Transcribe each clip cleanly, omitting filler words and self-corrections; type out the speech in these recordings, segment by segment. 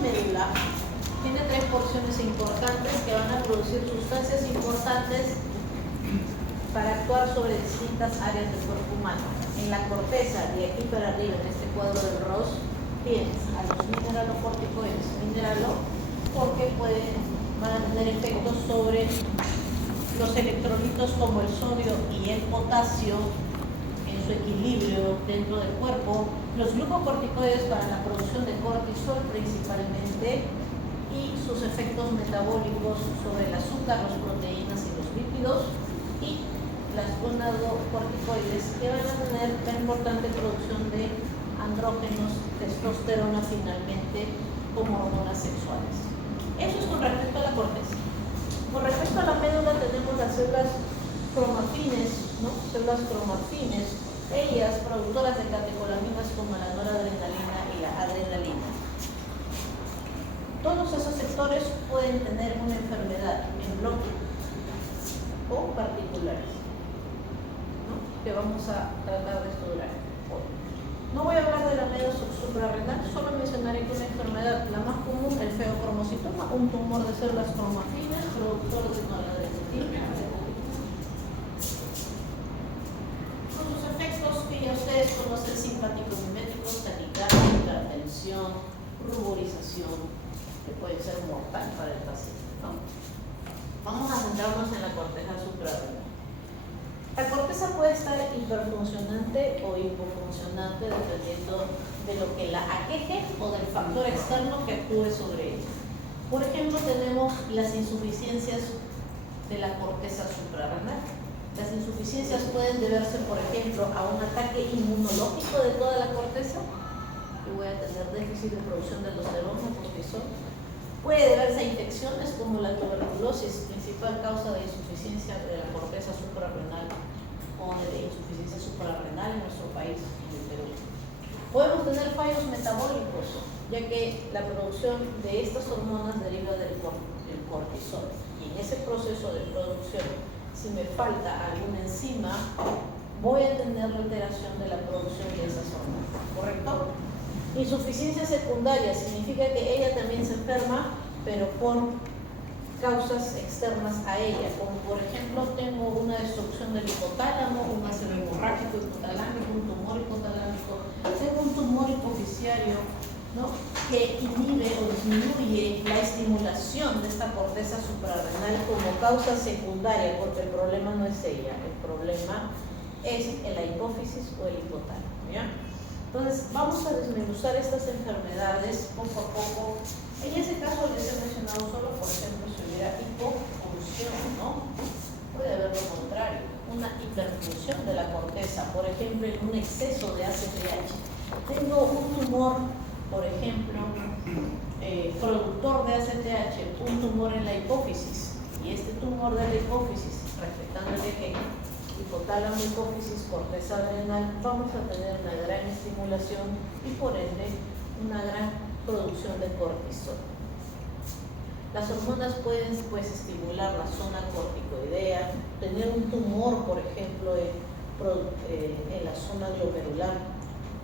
médula tiene tres porciones importantes que van a producir sustancias importantes para actuar sobre distintas áreas del cuerpo humano. En la corteza, de aquí para arriba, en este cuadro del Ross, tienes a los mineralocorticoides. Mineralo porque van a tener efectos sobre los electrolitos como el sodio y el potasio en su equilibrio dentro del cuerpo. Los glucocorticoides para la producción de cortisol principalmente, y sus efectos metabólicos sobre el azúcar, las proteínas y los lípidos, y las gonadocorticoides que van a tener la importante producción de andrógenos, testosterona finalmente como hormonas sexuales. Eso es con respecto a la corteza. Con respecto a la médula tenemos las células cromafines, ¿no? Células cromafines, ellas productoras de catecolaminas como la noradrenalina y la adrenalina. Todos esos sectores pueden tener una enfermedad en bloque o particulares, ¿no? Que vamos a tratar de estudiar hoy. No voy a hablar de la médula suprarrenal, solo mencionaré que una enfermedad, la más común, el feocromocitoma, un tumor de células cromafinas, productor de noradrenalina, con sus efectos que ya ustedes conocen: simpático-miméticos, taquicardia, hipertensión, ruborización, que puede ser mortal para el paciente, ¿no? Vamos a centrarnos en la corteza suprarrenal. La corteza puede estar hiperfuncionante o hipofuncionante dependiendo de lo que la aqueje o del factor externo que actúe sobre ella. Por ejemplo, tenemos las insuficiencias de la corteza suprarrenal. Las insuficiencias pueden deberse, por ejemplo, a un ataque inmunológico de toda la corteza, que voy a tener déficit de producción de aldosterona, cortisol. Puede deberse a infecciones como la tuberculosis, principal causa de insuficiencia de la corteza suprarrenal o de insuficiencia suprarrenal en nuestro país, en el Perú. Podemos tener fallos metabólicos, ya que la producción de estas hormonas deriva del cortisol. Y en ese proceso de producción, si me falta alguna enzima, voy a tener la alteración de la producción de esas hormonas, ¿correcto? Insuficiencia secundaria significa que ella también se enferma, pero por causas externas a ella, como por ejemplo tengo una destrucción del hipotálamo, un ácido hemorrágico hipotalámico, un tumor hipotalámico, tengo un tumor hipofisiario, ¿no?, que inhibe o disminuye la estimulación de esta corteza suprarrenal como causa secundaria, porque el problema no es ella, el problema es la hipófisis o el hipotálamo, ¿ya? Entonces, vamos a desmenuzar estas enfermedades poco a poco. En ese caso les he mencionado solo, por ejemplo, si hubiera hipofunción, ¿no? Puede haber lo contrario, una hiperfunción de la corteza, por ejemplo, en un exceso de ACTH. Tengo un tumor, por ejemplo, productor de ACTH, un tumor en la hipófisis, y este tumor de la hipófisis, respetando el eje hipotálamo, hipófisis, corteza adrenal, vamos a tener una gran estimulación y por ende una gran producción de cortisol. Las hormonas pueden estimular la zona corticoidea, tener un tumor, por ejemplo, en la zona glomerular,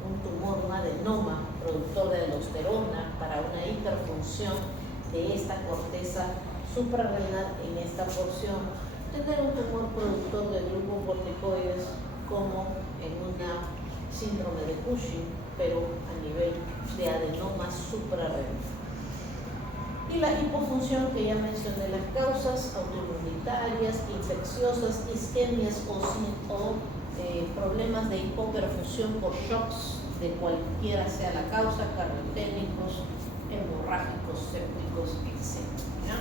un tumor, un adenoma productor de aldosterona para una hiperfunción de esta corteza suprarrenal en esta porción. Tener un tumor productor de glucocorticoides como en una síndrome de Cushing, pero a nivel de adenoma suprarrenal. Y la hipofunción que ya mencioné, las causas autoinmunitarias, infecciosas, isquemias o problemas de hipoperfusión por shocks de cualquiera sea la causa, cardioténicos, hemorrágicos, sépticos, etc. ¿Ya?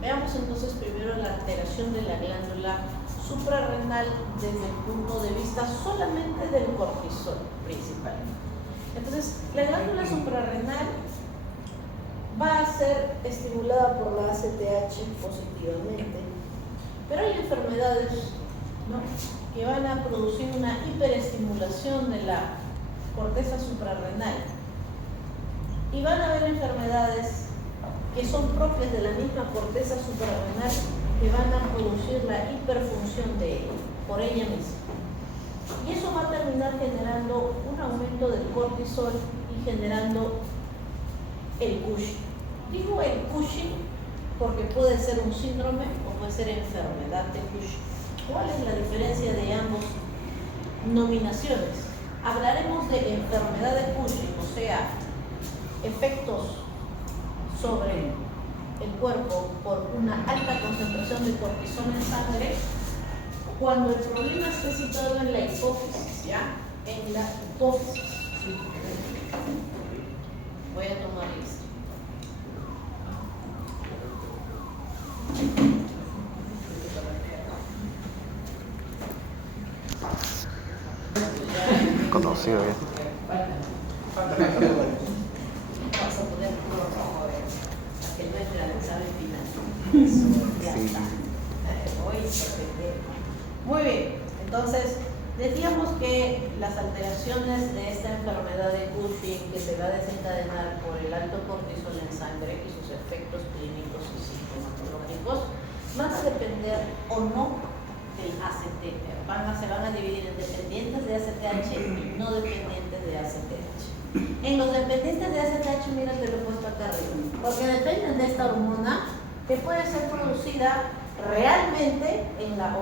Veamos entonces primero la alteración de la glándula suprarrenal desde el punto de vista solamente del cortisol principalmente. Entonces, la glándula suprarrenal va a ser estimulada por la ACTH positivamente, pero hay enfermedades, ¿no?, que van a producir una hiperestimulación de la corteza suprarrenal, y van a haber enfermedades que son propias de la misma corteza suprarrenal que van a producir la hiperfunción de ella, por ella misma. Y eso va a terminar generando un aumento del cortisol y generando el Cushing. Digo el Cushing porque puede ser un síndrome o puede ser enfermedad de Cushing. ¿Cuál es la diferencia de ambas nominaciones? Hablaremos de enfermedad de Cushing, o sea, efectos sobre el cuerpo por una alta concentración de cortisol en sangre, cuando el problema esté situado en la hipófisis, ¿ya? En la hipófisis. Voy a tomar esto. Conocido bien. Vamos a poner color rojo, para que no entre al examen final. Ya está. Muy bien, entonces decíamos que las alteraciones de esta enfermedad de Cushing, que se va a desencadenar por el alto cortisol en sangre y sus efectos clínicos y sintomatológicos, van a depender o no del ACT. Se van a dividir en dependientes de ACTH y no dependientes de ACTH. En los dependientes de ACTH, mira, te lo he puesto acá arriba, porque dependen de esta hormona que puede ser producida realmente en la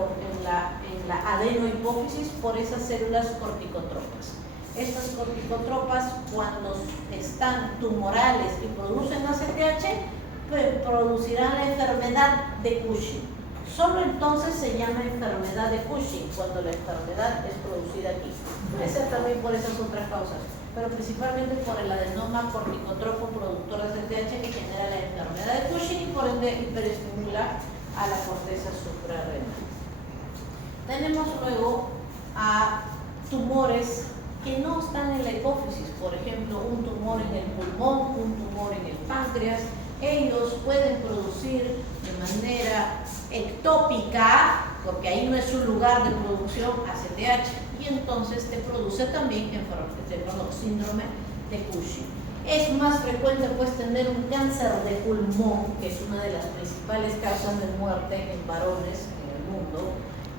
adenohipófisis por esas células corticotropas. Estas corticotropas, cuando están tumorales y producen ACTH, producirán la enfermedad de Cushing. Solo entonces se llama enfermedad de Cushing, cuando la enfermedad es producida aquí. Puede ser también por esas otras causas, pero principalmente por el adenoma corticotropo productor de ACTH que genera la enfermedad de Cushing y por ende hiperestimula a la corteza suprarrenal. Tenemos luego a tumores que no están en la hipófisis, por ejemplo, un tumor en el pulmón, un tumor en el páncreas. Ellos pueden producir de manera ectópica, porque ahí no es su lugar de producción, ACTH, y entonces te produce también síndrome de Cushing. Es más frecuente pues tener un cáncer de pulmón, que es una de las principales causas de muerte en varones en el mundo,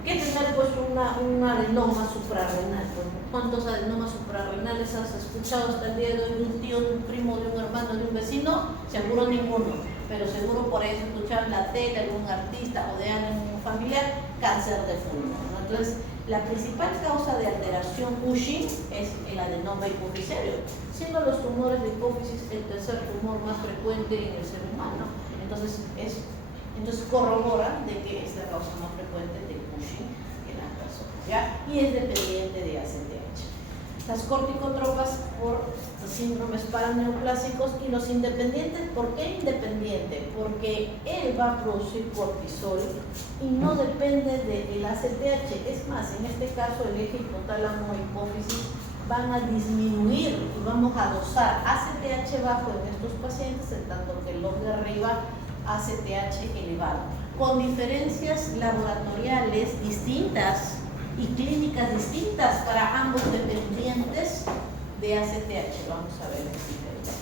que tener pues un adenoma suprarrenal. ¿Cuántos adenomas suprarrenales has escuchado hasta el día de hoy? Un tío, de un primo, de un hermano, de un vecino, seguro ninguno, pero seguro por eso escucharon la tele, algún artista o de algún familiar, cáncer de pulmón, ¿no? Entonces, la principal causa de alteración Cushing es el adenoma hipoficiario, siendo los tumores de hipófisis el tercer tumor más frecuente en el ser humano. Entonces corrobora de que es la causa más frecuente de Cushing en las personas, ¿ya? Y es dependiente de ACTH. Las corticotropas por los síndromes paraneoplásicos y los independientes. ¿Por qué independiente? Porque él va a producir cortisol y no depende del ACTH. Es más, en este caso el eje hipotálamo-hipófisis van a disminuir y vamos a dosar ACTH bajo en estos pacientes, en tanto que los de arriba ACTH elevado, con diferencias laboratoriales distintas y clínicas distintas para ambos dependientes de ACTH. Vamos a ver las diferencias.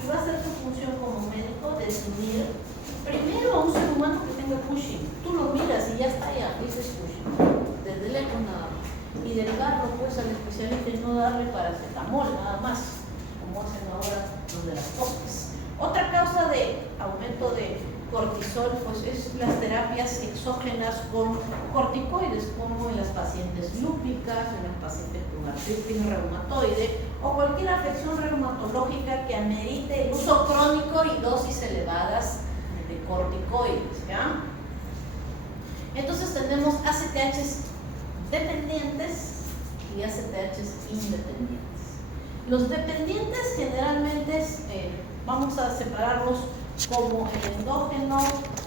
Y va a ser tu función como médico decidir primero a un ser humano que tenga Cushing. Tú lo miras y ya está, ya dices Cushing, desde lejos nada más. Y derivarlo pues al especialista y no darle paracetamol nada más, como hacen ahora los de las cosas. Otra causa de aumento de cortisol pues es las terapias exógenas con corticoides, como en las pacientes lúpicas, en las pacientes con artritis reumatoide o cualquier afección reumatológica que amerite el uso crónico y dosis elevadas de corticoides, ¿ya? Entonces tenemos ACTHs dependientes y ACTHs independientes. Los dependientes generalmente vamos a separarlos como el endógeno,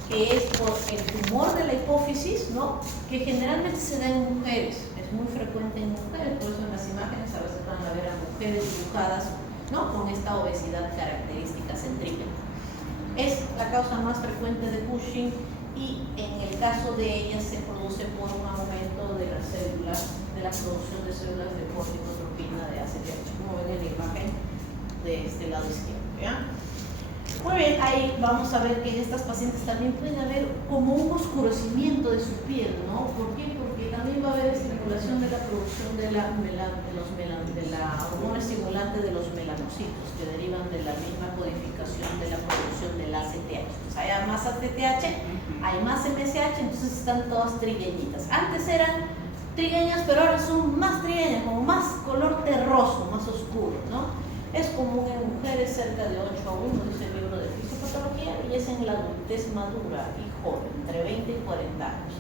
que es por el tumor de la hipófisis, ¿no? Que generalmente se da en mujeres, es muy frecuente en mujeres, por eso en las imágenes a veces van a ver a mujeres dibujadas, ¿no? Con esta obesidad característica centrípeta. Es la causa más frecuente de Cushing y en el caso de ellas se produce por un aumento de las células, de la producción de células de corticotropina de ACTH, como ven en la imagen de este lado izquierdo, ¿ya? Muy bien, ahí vamos a ver que en estas pacientes también puede haber como un oscurecimiento de su piel, ¿no? ¿Por qué? Porque también va a haber estimulación de la producción de la hormona estimulante de los melanocitos, que derivan de la misma codificación de la producción del ACTH. Entonces, hay más ACTH, hay más MSH, entonces están todas trigueñitas. Antes eran trigueñas, pero ahora son más trigueñas, como más color terroso, más oscuro, ¿no? Es común en mujeres cerca de 8 a 1, dice el libro de fisiopatología, y es en la adultez madura y joven, entre 20 y 40 años.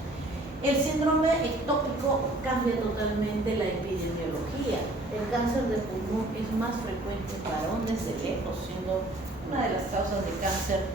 El síndrome ectópico cambia totalmente la epidemiología. El cáncer de pulmón es más frecuente en varones de lejos, siendo una de las causas de cáncer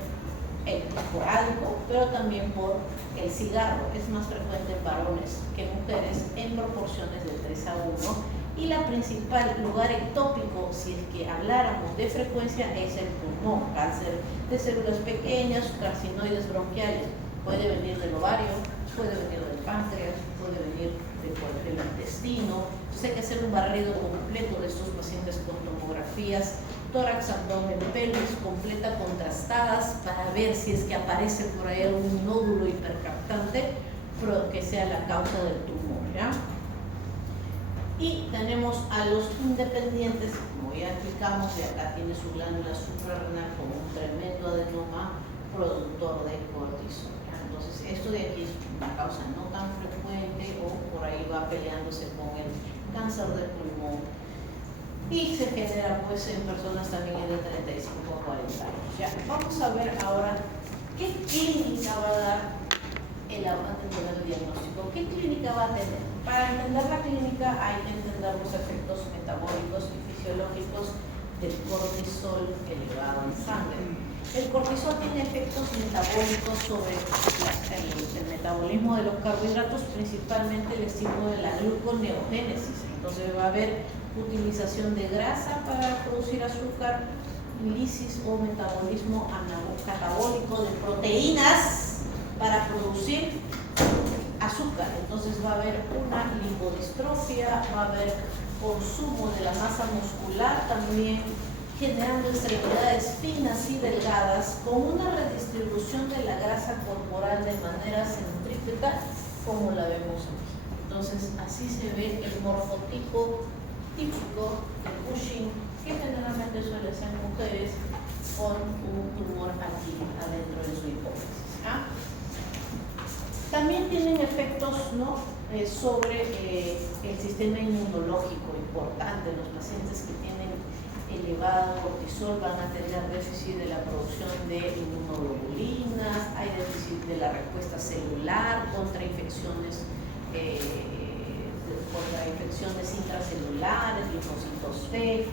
por algo, pero también por el cigarro. Es más frecuente en varones que en mujeres en proporciones de 3 a 1. Y la principal lugar ectópico, si es que habláramos de frecuencia, es el pulmón. Cáncer de células pequeñas, carcinoides bronquiales. Puede venir del ovario, puede venir del páncreas, puede venir del intestino. Entonces hay que hacer un barrido completo de estos pacientes con tomografías, tórax, abdomen, pelvis completa contrastadas para ver si es que aparece por ahí algún nódulo hipercaptante que sea la causa del tumor, ¿ya? Y tenemos a los independientes, como ya explicamos, y acá tiene su glándula suprarrenal como un tremendo adenoma productor de cortisol. Entonces, esto de aquí es una causa no tan frecuente o por ahí va peleándose con el cáncer del pulmón y se genera pues en personas también de 35 a 40 años. Ya, vamos a ver ahora qué clínica va a dar el diagnóstico. ¿Qué clínica va a tener? Para entender la clínica hay que entender los efectos metabólicos y fisiológicos del cortisol elevado en sangre. El cortisol tiene efectos metabólicos sobre el metabolismo de los carbohidratos, principalmente el estímulo de la gluconeogénesis. Entonces va a haber utilización de grasa para producir azúcar, lisis o metabolismo catabólico de proteínas para producir azúcar. Entonces va a haber una lipodistrofia, va a haber consumo de la masa muscular también, generando extremidades finas y delgadas con una redistribución de la grasa corporal de manera centrípeta como la vemos aquí. Entonces así se ve el morfotipo típico de Cushing, que generalmente suele ser mujeres con un tumor aquí adentro de su hipófisis, ¿ah? También tienen efectos, ¿no?, sobre el sistema inmunológico importante. Los pacientes que tienen elevado cortisol van a tener déficit de la producción de inmunoglobulinas, hay déficit de la respuesta celular contra infecciones intracelulares, linfocitos T,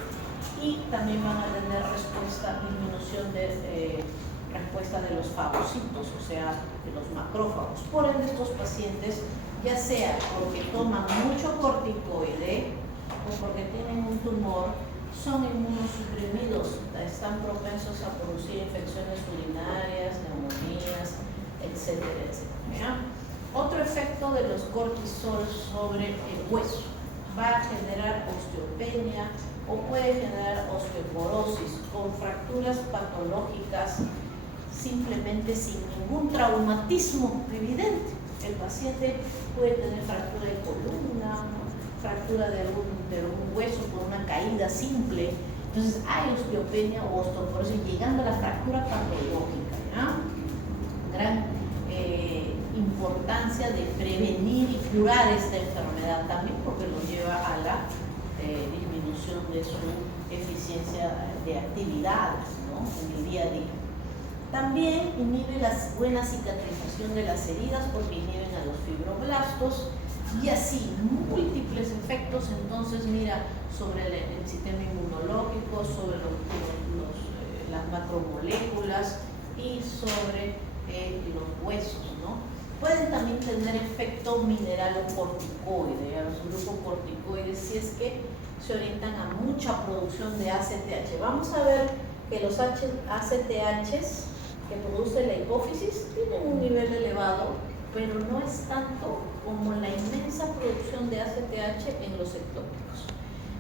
y también van a tener disminución de respuesta de los fagocitos, o sea, de los macrófagos. Por ende, estos pacientes, ya sea porque toman mucho corticoide o porque tienen un tumor, son inmunosuprimidos, están propensos a producir infecciones urinarias, neumonías, etcétera, etcétera. Otro efecto de los cortisol sobre el hueso: va a generar osteopenia o puede generar osteoporosis con fracturas patológicas simplemente sin ningún traumatismo evidente. El paciente puede tener fractura de columna, ¿no?, fractura de un hueso por una caída simple. Entonces hay osteopenia o osteoporosis llegando a la fractura patológica, ¿ya? Gran importancia de prevenir y curar esta enfermedad también, porque lo lleva a la disminución de su eficiencia de actividades, ¿no?, en el día a día. También inhibe la buena cicatrización de las heridas porque inhiben a los fibroblastos, y así múltiples efectos. Entonces, mira, sobre el sistema inmunológico, sobre las macromoléculas y sobre los huesos, ¿no? Pueden también tener efecto mineralocorticoide, los glucocorticoides, si es que se orientan a mucha producción de ACTH. Vamos a ver que los ACTHs que produce la hipófisis tienen un nivel elevado, pero no es tanto como la inmensa producción de ACTH en los ectópicos.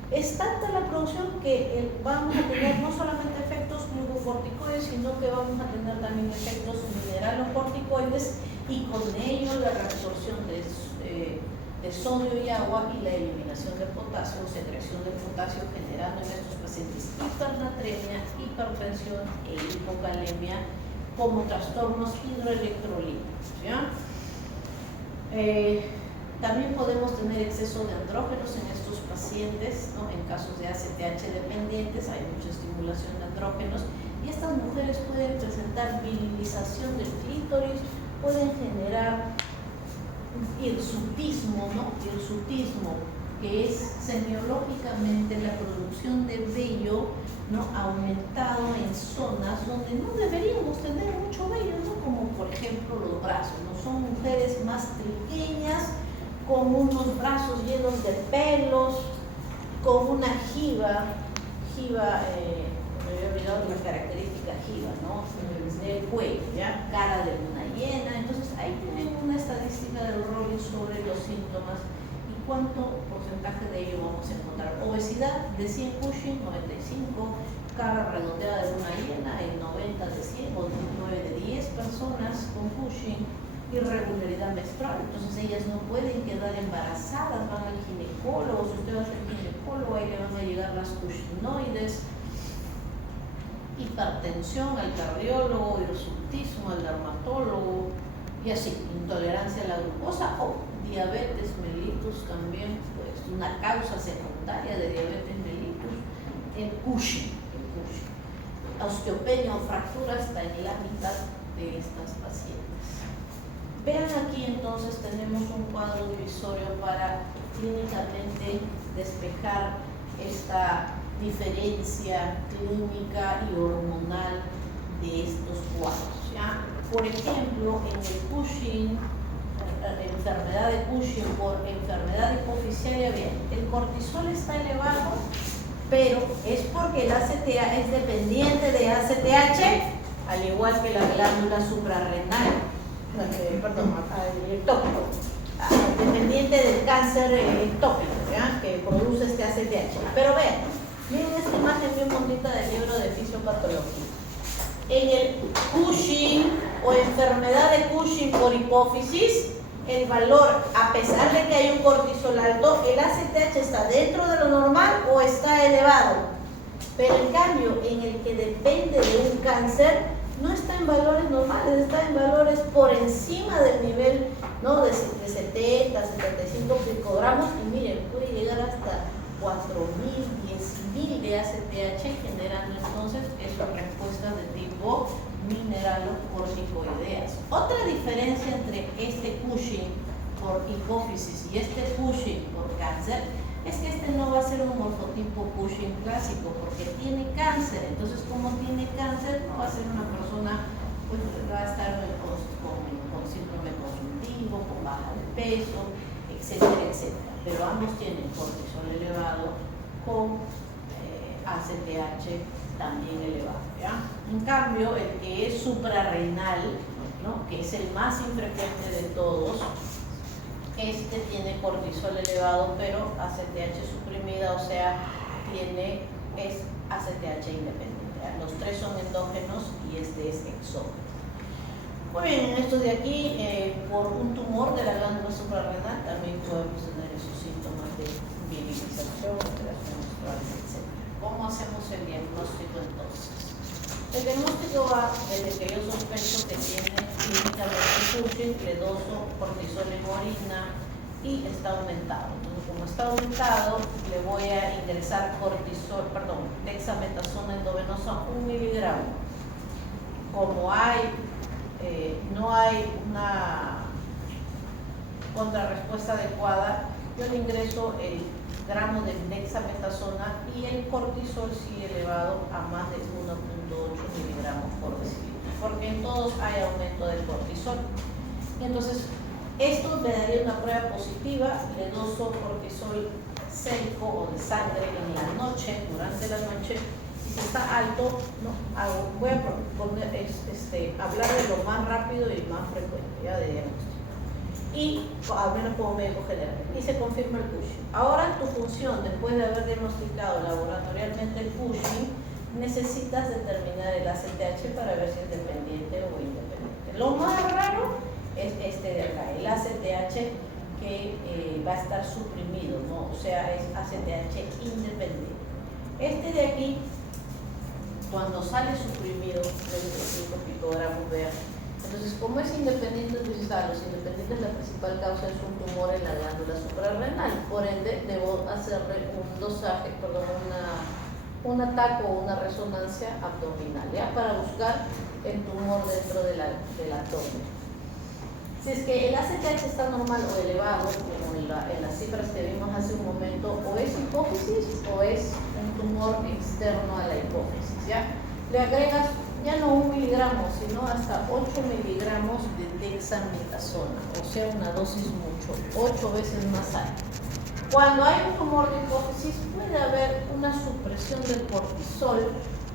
Es tanta la producción que vamos a tener no solamente efectos glucocorticoides, sino que vamos a tener también efectos mineralocorticoides y con ello la reabsorción de sodio y agua y la eliminación de potasio o secreción de potasio, generando en estos pacientes hipernatremia, hipertensión e hipocalemia como trastornos hidroelectrolíticos, ¿ya? También podemos tener exceso de andrógenos en estos pacientes, ¿no? En casos de ACTH dependientes hay mucha estimulación de andrógenos y estas mujeres pueden presentar virilización del clítoris, pueden generar hirsutismo, ¿no? Hirsutismo, que es semiológicamente la producción de vello, ¿no? Aumentado en zonas donde no deberíamos tener mucho vello, ¿no? Como por ejemplo los brazos, ¿no? Son mujeres más pequeñas, con unos brazos llenos de pelos, con una jiba, me había olvidado la característica jiba, ¿no? Del cuello, ¿ya? Cara de luna llena. Entonces ahí tienen una estadística del Rollins sobre los síntomas y cuánto porcentaje de ello vamos a encontrar. Obesidad de 100 Cushing, 95, cara redondeada de luna llena en 90 de 100 o 9 de 10 personas con Cushing, irregularidad menstrual, entonces ellas no pueden quedar embarazadas, van al ginecólogo, si usted va al ginecólogo ahí le van a llegar las cushinoides, hipertensión al cardiólogo, hirsutismo al dermatólogo y así, intolerancia a la glucosa o diabetes mellitus también, pues una causa secundaria de diabetes mellitus, el Cushing. Osteopenia o fractura está en la mitad de estas pacientes. Vean aquí entonces tenemos un cuadro divisorio para clínicamente despejar esta diferencia clínica y hormonal de estos cuadros, ¿ya? Por ejemplo, en el Cushing, enfermedad de Cushing por enfermedad hipofisiaria, bien, el cortisol está elevado, pero es porque el ACTH es dependiente de ACTH, al igual que la glándula suprarrenal. Ectópico, dependiente del cáncer ectópico, ¿ya? Que produce este ACTH. Pero vean, miren esta imagen bien bonita del libro de fisiopatología. En el Cushing o enfermedad de Cushing por hipófisis, el valor, a pesar de que hay un cortisol alto, el ACTH está dentro de lo normal o está elevado. Pero en cambio, en el que depende de un cáncer, no está en valores normales, está en valores por encima del nivel, ¿no? de 70, 75 picogramos y miren, puede llegar hasta 4.000, 10.000 de ACTH, generando entonces esas respuestas de tipo mineralocorticoideas. Otra diferencia entre este Cushing por hipófisis y este Cushing por cáncer es que este no va a ser un morfotipo Cushing clásico porque tiene cáncer. Entonces, como tiene cáncer, no va a ser una persona, pues va a estar con síndrome consultivo, con baja de peso, etcétera, etcétera. Pero ambos tienen cortisol elevado con ACTH también elevado, ¿ya? En cambio, el que es suprarrenal, ¿no? Que es el más infrecuente de todos, este tiene cortisol elevado, pero ACTH suprimida, o sea, es ACTH independiente. Los tres son endógenos y este es exógeno. Muy bien, en estos de aquí, por un tumor de la glándula suprarrenal, también podemos tener esos síntomas de virilización, alteración menstrual, etc. ¿Cómo hacemos el diagnóstico entonces? El diagnóstico va desde que yo sospecho que tiene clínicamente Cushing, le doso cortisol en orina y está aumentado. Entonces, como está aumentado, le voy a ingresar dexametasona endovenosa 1 miligramo. Como no hay una contrarrespuesta adecuada, yo le ingreso el gramo de dexametasona y el cortisol sigue elevado a más de 1.8 miligramos por decilitro, porque en todos hay aumento del cortisol. Entonces, esto me daría una prueba positiva, le doso cortisol sérico o de sangre en la noche, durante la noche, y si está alto, voy a hablar de lo más rápido y más frecuente, ya de diagnóstico. y al menos como médico general, y se confirma el Cushing. Ahora tu función, después de haber diagnosticado laboratorialmente el Cushing, necesitas determinar el ACTH para ver si es dependiente o independiente. Lo más raro es este de acá, el ACTH que va a estar suprimido, ¿no? O sea, es ACTH independiente. Este de aquí, cuando sale suprimido, 25 picogramos, vean. Entonces, como es independiente, entonces a los independientes la principal causa es un tumor en la glándula suprarrenal. Por ende, debo hacerle un dosaje, perdón, un ataque o una resonancia abdominal, ¿ya? Para buscar el tumor dentro del abdomen. Si es que el ACTH está normal o elevado, como en las cifras que vimos hace un momento, o es hipófisis o es un tumor externo a la hipófisis, ¿ya? Le agregas ya no 1 miligramo, sino hasta 8 miligramos de dexametasona, o sea, una dosis mucho, 8 veces más alta. Cuando hay un tumor de hipófisis puede haber una supresión del cortisol,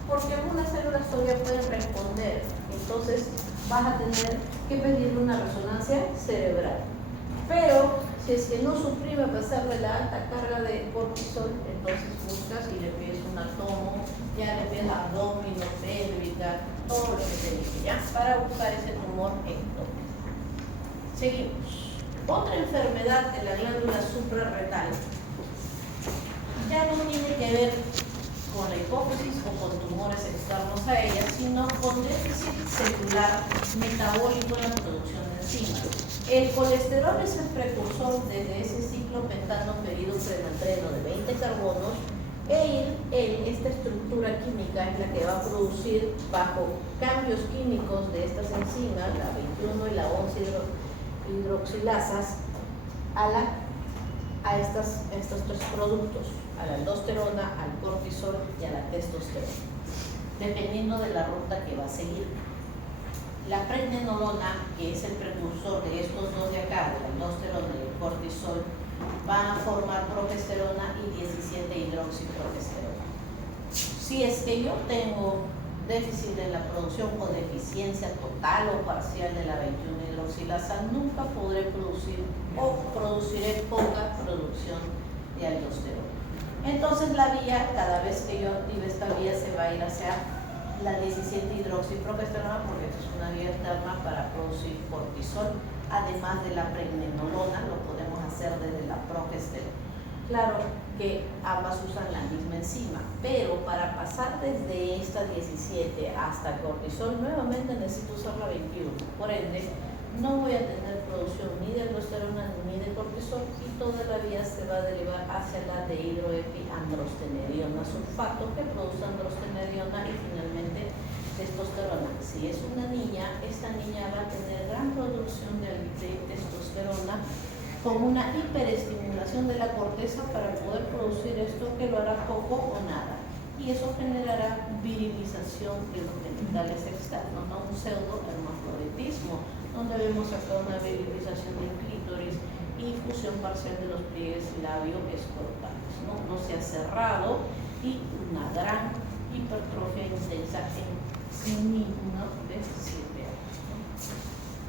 porque algunas células todavía pueden responder, entonces vas a tener que pedirle una resonancia cerebral. Pero si es que no suprime a pesar de la alta carga de cortisol, entonces buscas y le pides un atomo, ya le pides abdomen, pélvica, todo lo que te dije, ¿ya? Para buscar ese tumor ectópico. Seguimos. Otra enfermedad de la glándula suprarrenal ya no tiene que ver con la hipófisis o con tumores externos a ella, sino con déficit celular metabólico en la producción de enzimas. El colesterol es el precursor desde ese ciclo pentano pedido prenatreno de 20 carbonos. Esta estructura química es la que va a producir, bajo cambios químicos de estas enzimas, la 21 y la 11 hidroxilasas, a estos tres productos, a la aldosterona, al cortisol y a la testosterona, dependiendo de la ruta que va a seguir. La pregnenolona, que es el precursor de estos dos de acá, de la aldosterona y el cortisol, van a formar progesterona y 17-hidroxiprogesterona. Si es que yo tengo déficit en la producción o deficiencia total o parcial de la 21-hidroxilasa, nunca podré producir o produciré poca producción de aldosterona. Entonces la vía, cada vez que yo active esta vía, se va a ir hacia la 17-hidroxiprogesterona, porque esto es una vía externa para producir cortisol, además de la pregnenolona, lo podemos hacer desde la progesterona. Claro que ambas usan la misma enzima, pero para pasar desde esta 17 hasta cortisol, nuevamente necesito usar la 21. Por ende, no voy a tener producción ni de aldosterona ni de cortisol, y toda la vía se va a derivar hacia la dehidroepiandrostenediona sulfato, que produce androstenediona y finalmente testosterona. Si es una niña, esta niña va a tener gran producción de testosterona con una hiperestimulación de la corteza para poder producir esto, que lo hará poco o nada, y eso generará virilización de los genitales externos, ¿no? Un pseudo hermafroditismo, donde vemos acá una virilización del clítoris y fusión parcial de los pliegues labio-escrotales, ¿no? No se ha cerrado, y una gran hipertrofia intensa en niños de 7 años, ¿no?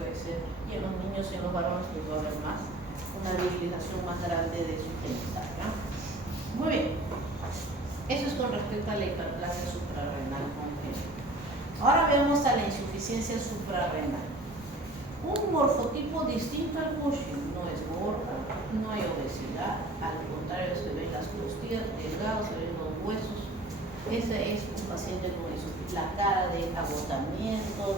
Puede ser, y en los niños y en los varones pues va a haber más, una virilización más grande de su genital, ¿no? Muy bien, eso es con respecto a la hiperplasia suprarrenal congénita. Ahora veamos a la insuficiencia suprarrenal. Un morfotipo distinto al Cushing, no es gordo, no hay obesidad, al contrario se ven las costillas delgadas, se ven los huesos. Ese es un paciente con la cara de agotamiento,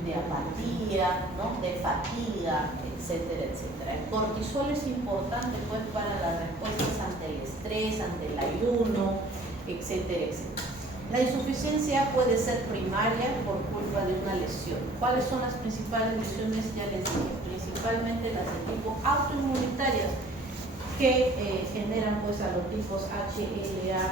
de apatía, ¿no? De fatiga, etcétera, etcétera. El cortisol es importante pues para las respuestas ante el estrés, ante el ayuno, etcétera, etcétera. La insuficiencia puede ser primaria por culpa de una lesión. ¿Cuáles son las principales lesiones? Ya les dije, principalmente las de tipo autoinmunitarias, que generan pues a los tipos HLA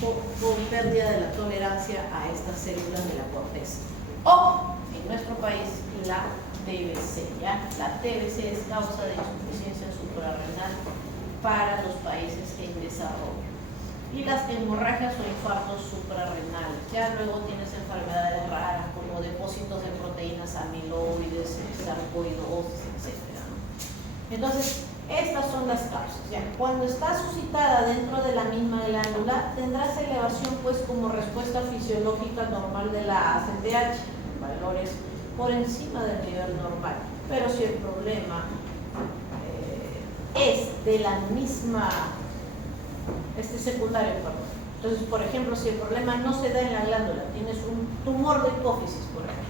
con pérdida de la tolerancia a estas células de la corteza. O, en nuestro país, la TBC, ¿ya? La TBC es causa de insuficiencia suprarrenal para los países en desarrollo. y las hemorragias o infartos suprarrenales. Ya luego tienes enfermedades raras como depósitos de proteínas amiloides, sarcoidosis, etc. Entonces, estas son las causas. Ya, cuando está suscitada dentro de la misma glándula, tendrás elevación pues como respuesta fisiológica normal de la ACTH, valores por encima del nivel normal. Pero si el problema es de la misma, secundario, perdón. Entonces, por ejemplo, si el problema no se da en la glándula, tienes un tumor de hipófisis, por ejemplo,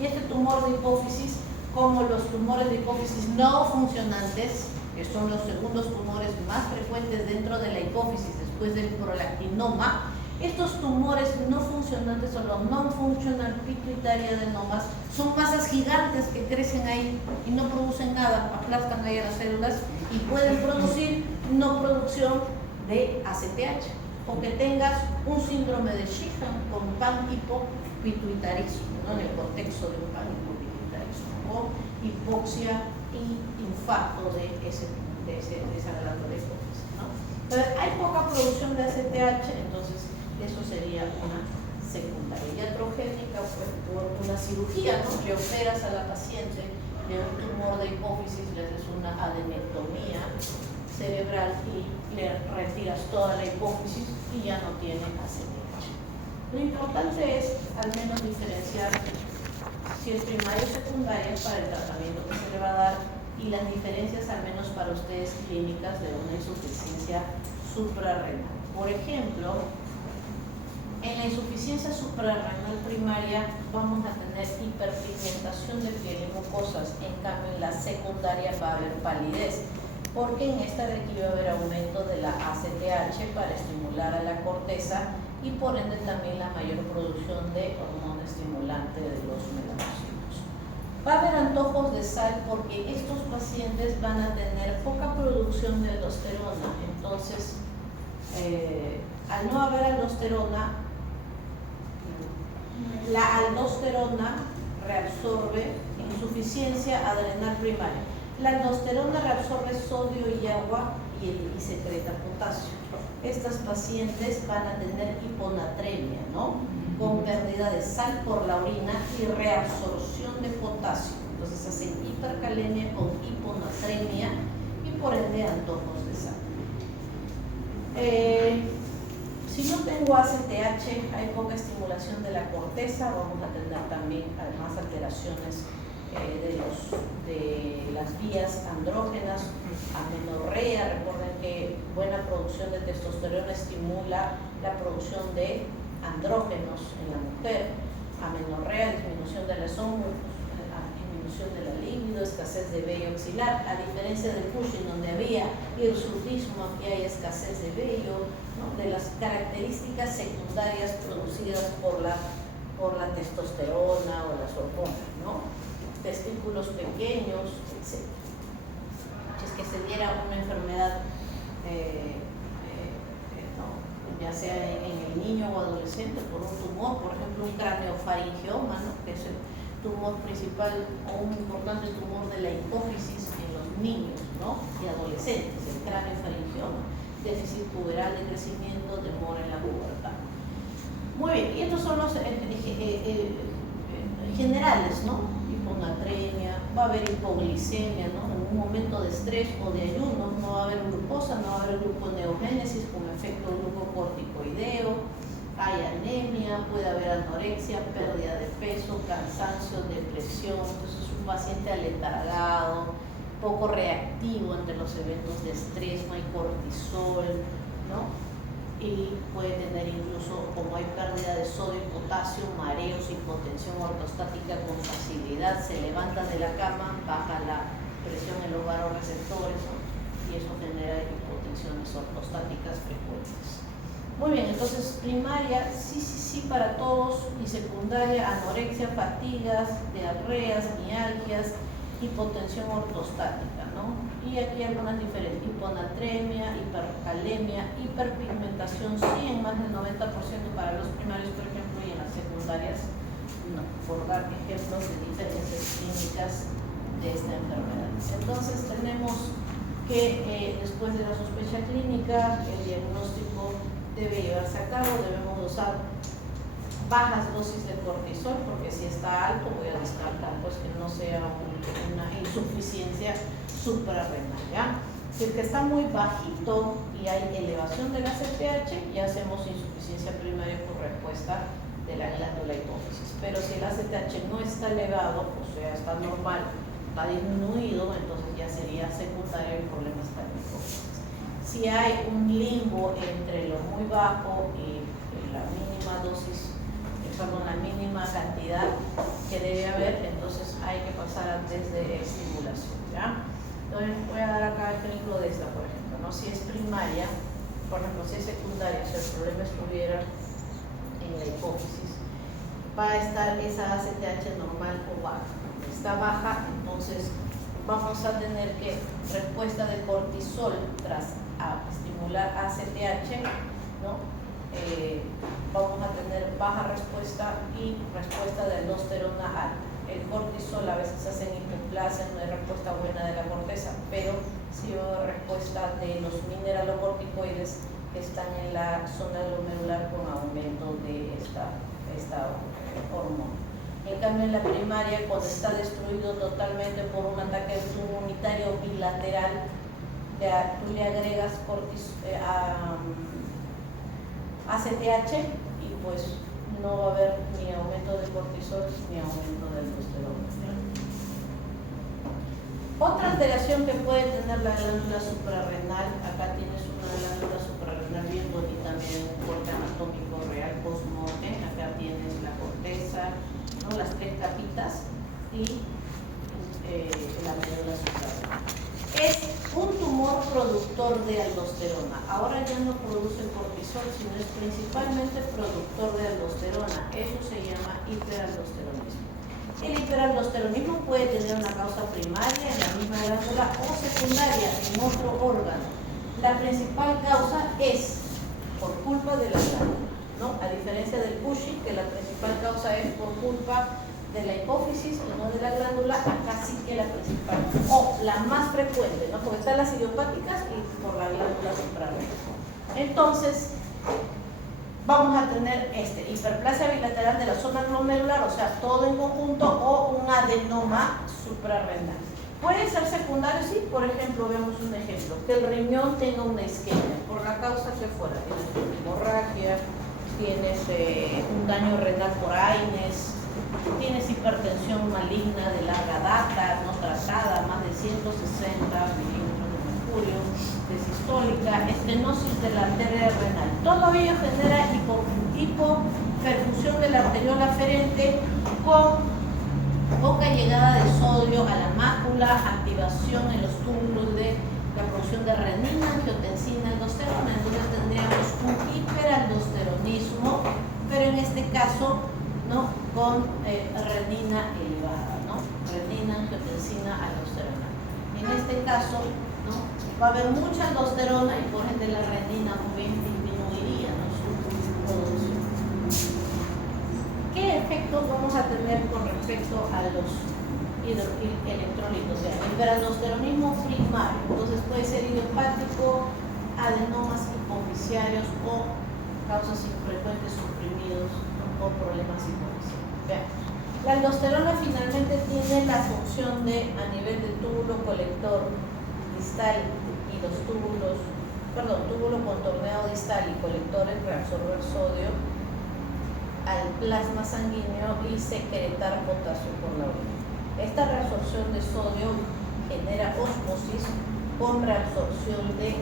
y este tumor de hipófisis, como los tumores de hipófisis no funcionantes, que son los segundos tumores más frecuentes dentro de la hipófisis después del prolactinoma, estos tumores no funcionantes o los non-functional pituitary adenomas son masas gigantes que crecen ahí y no producen nada, aplastan ahí a las células y pueden producir no producción de ACTH, o que tengas un síndrome de Sheehan con panhipopituitarismo, ¿no? En el contexto de un panhipopituitarismo, o hipoxia y infarto de esa glándula de hipófisis, ¿no? Entonces, hay poca producción de ACTH, entonces eso sería una secundaria. Iatrogénica, pues por una cirugía, ¿no? Le operas a la paciente de un tumor de hipófisis, le haces una adenectomía cerebral y le retiras toda la hipófisis y ya no tiene ACTH. Lo importante es al menos diferenciar si es primaria o secundaria para el tratamiento que se le va a dar y las diferencias al menos para ustedes clínicas de una insuficiencia suprarrenal. Por ejemplo, en la insuficiencia suprarrenal primaria vamos a tener hiperpigmentación de piel y mucosas, en cambio en la secundaria va a haber palidez, porque en esta de aquí va a haber aumento de la ACTH para estimular a la corteza y por ende también la mayor producción de hormona estimulante de los melanocitos. Va a haber antojos de sal porque estos pacientes van a tener poca producción de aldosterona, entonces al no haber aldosterona, la aldosterona reabsorbe insuficiencia adrenal primaria. La aldosterona reabsorbe sodio y agua y secreta potasio. Estas pacientes van a tener hiponatremia, ¿no? Con pérdida de sal por la orina y reabsorción de potasio. Entonces hacen hipercalemia con hiponatremia y por ende antojos de sal. Si no tengo ACTH, hay poca estimulación de la corteza, vamos a tener también además alteraciones de las vías andrógenas, amenorrea. Recuerden que buena producción de testosterona estimula la producción de andrógenos en la mujer, amenorrea, disminución de las óvulos, disminución de la libido, escasez de vello axilar, a diferencia del Cushing donde había hirsutismo, aquí hay escasez de vello, ¿no? De las características secundarias producidas por la testosterona o las hormonas, ¿no? Testículos pequeños, etc. Si es que se diera una enfermedad, ya sea en el niño o adolescente por un tumor, por ejemplo un craneofaringioma, ¿no? Que es el tumor principal o un importante tumor de la hipófisis en los niños, ¿no? Y adolescentes, el craneofaringioma, déficit puberal de crecimiento, demora en la pubertad. Muy bien, y estos son los generales, ¿no? Hiponatremia, va a haber hipoglicemia, ¿no? En un momento de estrés o de ayuno no va a haber glucosa, no va a haber gluconeogénesis con efecto glucocorticoideo, hay anemia, puede haber anorexia, pérdida de peso, cansancio, depresión. Entonces es un paciente aletargado, poco reactivo ante los eventos de estrés, no hay cortisol, ¿no? Y puede tener incluso, como hay pérdida de sodio y potasio, mareos, hipotensión ortostática con facilidad, se levanta de la cama, baja la presión en los vasoreceptores, ¿no? Y eso genera hipotensiones ortostáticas frecuentes. Muy bien, entonces primaria, sí para todos, y secundaria, anorexia, fatigas, diarreas, mialgias, hipotensión ortostática, ¿no? Y aquí algunas diferentes: hiponatremia, hipercalemia, hiperpigmentación, sí en más del 90% para los primarios, por ejemplo, y en las secundarias no, por dar ejemplos de diferencias clínicas de esta enfermedad. Entonces tenemos que después de la sospecha clínica, el diagnóstico debe llevarse a cabo. Debemos usar bajas dosis de cortisol, porque si está alto voy a descartar pues que no sea una insuficiencia suprarrenal, ¿ya? Si el que está muy bajito y hay elevación del ACTH, ya hacemos insuficiencia primaria por respuesta de la glándula hipófisis. Pero si el ACTH no está elevado, o sea, está normal, está disminuido, entonces ya sería secundario el problema está en la hipófisis. Si hay un limbo entre lo muy bajo y la mínima dosis, la mínima cantidad que debe haber, entonces hay que pasar antes de estimulación, ¿ya? Entonces voy a dar acá el ejemplo de esta, por ejemplo, ¿no? Si es primaria, por ejemplo, si es secundaria, si el problema estuviera en la hipófisis, va a estar esa ACTH normal o baja. Está baja, entonces vamos a tener que respuesta de cortisol tras estimular ACTH, ¿no? Vamos a tener baja respuesta y respuesta de aldosterona alta. El cortisol a veces hacen hipoplasia, no hay respuesta buena de la corteza, pero sí va a haber respuesta de los mineralocorticoides que están en la zona glomerular con aumento de esta hormona. En cambio, en la primaria, cuando está destruido totalmente por un ataque inmunitario bilateral, tú le agregas ACTH y pues no va a haber ni aumento de cortisol ni aumento de aldosterona. Otra alteración que puede tener la glándula suprarrenal, acá tienes una glándula suprarrenal bien bonita, también un corte anatómico real post-mortem. Acá tienes la corteza, ¿no? Las tres capitas y la glándula suprarrenal. Es un tumor productor de aldosterona. Ahora ya no produce cortisol, sino es principalmente productor de aldosterona. Eso se llama hiperaldosteronismo. El hiperaldosteronismo puede tener una causa primaria en la misma glándula o secundaria en otro órgano. La principal causa es por culpa de la glándula, ¿no? A diferencia del Cushing, que la principal causa es por culpa de la hipófisis y no de la glándula, acá sí que la principal, o la más frecuente, ¿no? Porque están las idiopáticas y por la glándula suprarrenal. Entonces, vamos a tener hiperplasia bilateral de la zona glomerular, o sea, todo en conjunto, o un adenoma suprarrenal. Puede ser secundario, sí, por ejemplo, veamos un ejemplo, que el riñón tenga una isquemia, por la causa que fuera, tienes hemorragia, tienes un daño renal por AINES, tienes hipertensión maligna de larga data, no tratada, más de 160 milímetros de mercurio, desistólica, estenosis de la arteria renal. Todo ello genera hipoperfusión de la arteriola aferente con poca llegada de sodio a la mácula, activación en los túbulos de la producción de renina, angiotensina, aldosterona. Entonces tendríamos un hiperaldosteronismo, pero en este caso, ¿no? Con renina elevada, ¿no? Renina, angiotensina, aldosterona. En este caso, ¿no? Va a haber mucha aldosterona y por ende la renina disminuiría, ¿no? Su producción. ¿Qué efectos vamos a tener con respecto a los electrolitos? O sea, hiperaldosteronismo primario, entonces puede ser idiopático, adenomas hipofisiarios o causas infrecuentes suprimidos o problemas hipofisiarios. Vean, la aldosterona finalmente tiene la función de, a nivel del túbulo colector distal y los túbulo contorneado distal y colectores, reabsorber sodio al plasma sanguíneo y secretar potasio por la orina. Esta reabsorción de sodio genera ósmosis con reabsorción de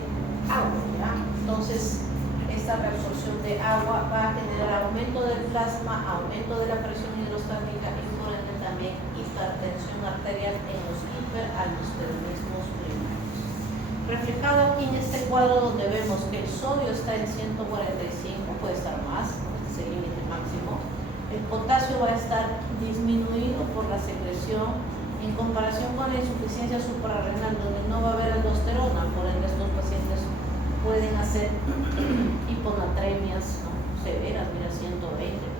agua, ¿ya? Entonces, esta reabsorción de agua va a generar aumento del plasma, aumento de la presión hidrostática y por ende también hipertensión arterial en los hiperaldosteronismos primarios. Reflejado aquí en este cuadro donde vemos que el sodio está en 145, puede estar más, es el límite máximo. El potasio va a estar disminuido por la secreción en comparación con la insuficiencia suprarrenal, donde no va a haber aldosterona, por ende estos pacientes pueden hacer hiponatremias, ¿no? Severas, mira, 120,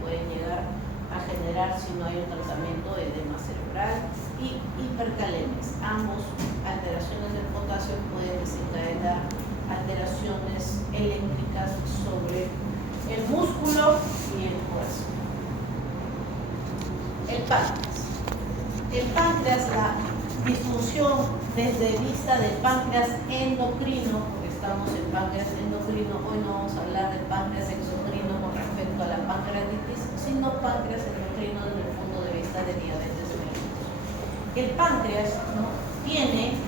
pueden llegar a generar, si no hay un tratamiento, edema cerebral y hipercalemias. Ambos alteraciones del potasio pueden desencadenar alteraciones eléctricas sobre desde vista del páncreas endocrino, porque estamos en páncreas endocrino, hoy no vamos a hablar del páncreas exocrino con respecto a la pancreatitis, sino páncreas endocrino desde el punto de vista de diabetes mellitus. El páncreas, ¿no?, tiene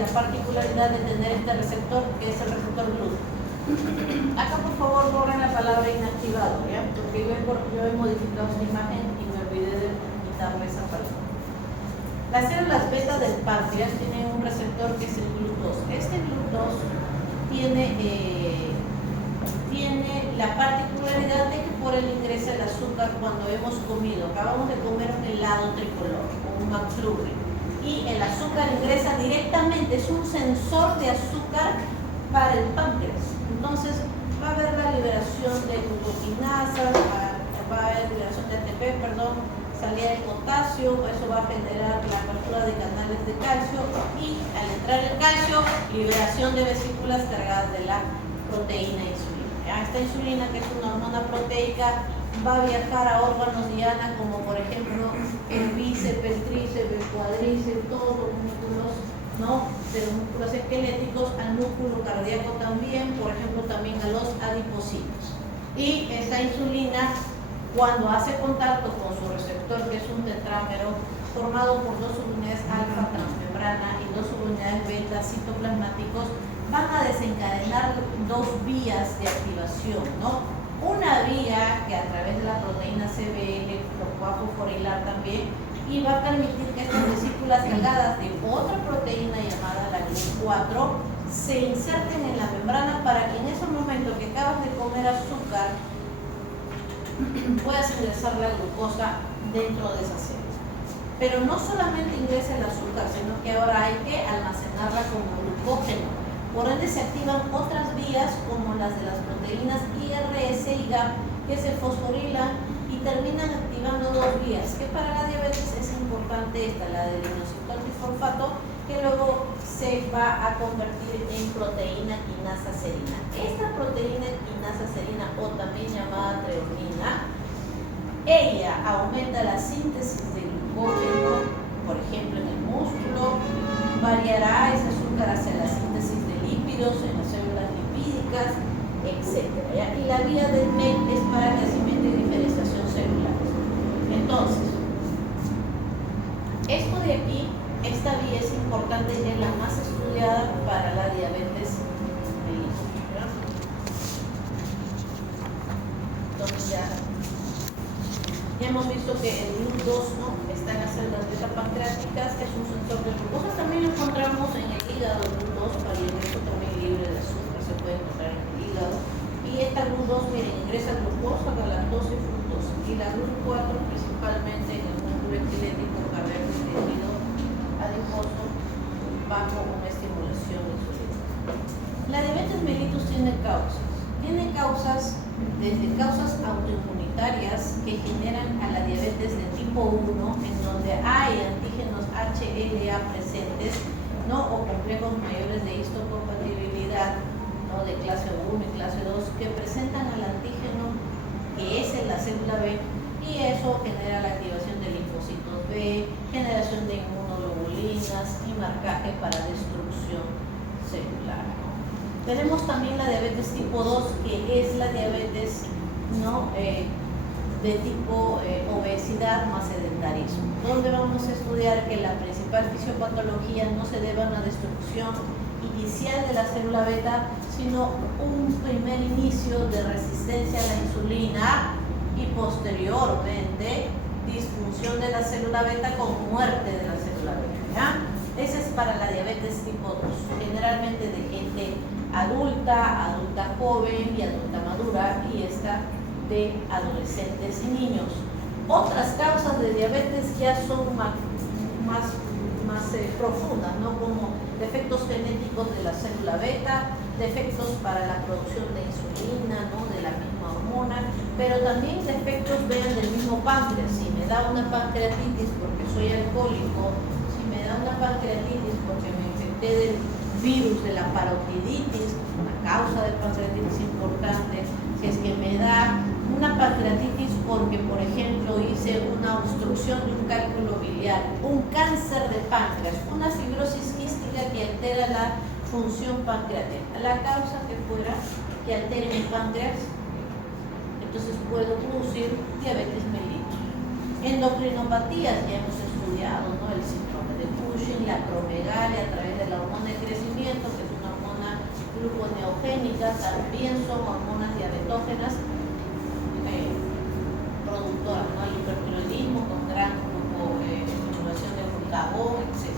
la particularidad de tener este receptor, que es el receptor glúten. Acá por favor borren la palabra inactivado, ¿ya? Porque yo he modificado esta imagen y me olvidé de quitarle esa palabra. Las células beta del páncreas tienen un receptor que es el GLUT2. Este GLUT2 tiene la particularidad de que por él ingresa el azúcar cuando hemos comido. Acabamos de comer un helado tricolor o un McFlurry y el azúcar ingresa directamente, es un sensor de azúcar para el páncreas. Entonces va a haber la liberación de glucokinasa, va a haber liberación de ATP, salida de potasio, eso va a generar la apertura de canales de calcio y al entrar el calcio, liberación de vesículas cargadas de la proteína insulina. Esta insulina, que es una hormona proteica, va a viajar a órganos diana como por ejemplo el bíceps, el tríceps, el cuádriceps, todos los músculos, ¿no?, de los músculos esqueléticos, al músculo cardíaco también, por ejemplo también a los adipocitos. Y esa insulina, cuando hace contacto con su receptor, que es un tetrámero formado por dos subunidades alfa transmembrana y dos subunidades beta citoplasmáticos, van a desencadenar dos vías de activación, ¿no? Una vía que a través de la proteína CBL lo va a fosforilar también y va a permitir que estas vesículas cargadas de otra proteína llamada la GLUT4 se inserten en la membrana para que en ese momento que acabas de comer azúcar puedas ingresar la glucosa dentro de esa célula. Pero no solamente ingresa el azúcar, sino que ahora hay que almacenarla como glucógeno. Por ende se activan otras vías como las de las proteínas IRS y GAP que se fosforilan y terminan activando dos vías, que para la diabetes es importante esta, la del inositol trifosfato, que luego se va a convertir en proteína quinasa serina. Esta proteína quinasa serina, o también llamada treonina, ella aumenta la síntesis de glucógeno, por ejemplo en el músculo, variará ese azúcar hacia la síntesis de lípidos en las células lipídicas, etc. Y la vía del MET es para crecimiento y diferenciación celular. Entonces, esto de aquí, esta vía es importante y es la más estudiada para la diabetes mellitus. Entonces ya hemos visto que el GLUT2, ¿no?, está en las células beta pancreáticas, es un sensor de glucosa. También lo encontramos en el hígado, el GLUT2, para el ingreso también libre de azúcar, se puede encontrar en el hígado. Y esta GLUT2, miren, ingresa glucosa, galactosa y fructosa. Y la GLUT4 principalmente en el músculo esquelético, cardíaco y tejido adiposo, bajo una estimulación insulínica. La diabetes mellitus tiene causas desde causas autoinmunitarias que generan a la diabetes de tipo 1, en donde hay antígenos HLA presentes, ¿no?, o complejos mayores de histocompatibilidad, ¿no?, de clase 1 y clase 2, que presentan al antígeno que es en la célula B, y eso genera la activación de linfocitos B, generación de inmunoglobulinas y marcaje para destrucción celular, ¿no? Tenemos también la diabetes tipo 2, que es la diabetes, ¿no?, de tipo obesidad más sedentarismo, donde vamos a estudiar que la principal fisiopatología no se debe a una destrucción inicial de la célula beta, sino un primer inicio de resistencia a la insulina y posteriormente disfunción de la célula beta con muerte de la célula beta, ¿ya? Ese es para la diabetes tipo 2, generalmente de gente adulta joven y adulta madura, y esta de adolescentes y niños. Otras causas de diabetes ya son más profundas, ¿no?, como defectos genéticos de la célula beta, defectos para la producción de insulina, ¿no?, de la misma hormona, pero también defectos, vean, del mismo páncreas. Si me da una pancreatitis porque soy alcohólico, si me da una pancreatitis porque me infecté del virus de la parotiditis, una causa de pancreatitis importante, si es que me da una pancreatitis porque, por ejemplo, hice una obstrucción de un cálculo biliar, un cáncer de páncreas, una fibrosis quística que altera la función pancreática, la causa que fuera que altere mi páncreas, entonces puedo producir diabetes mellitus. Endocrinopatías, ya hemos estudiado, ¿no? El síndrome de Cushing, la acromegalia a través de la hormona de crecimiento, que es una hormona gluconeogénica, también son hormonas diabetógenas productoras, ¿no? El hipertiroidismo con gran estimulación de glucagón, etc.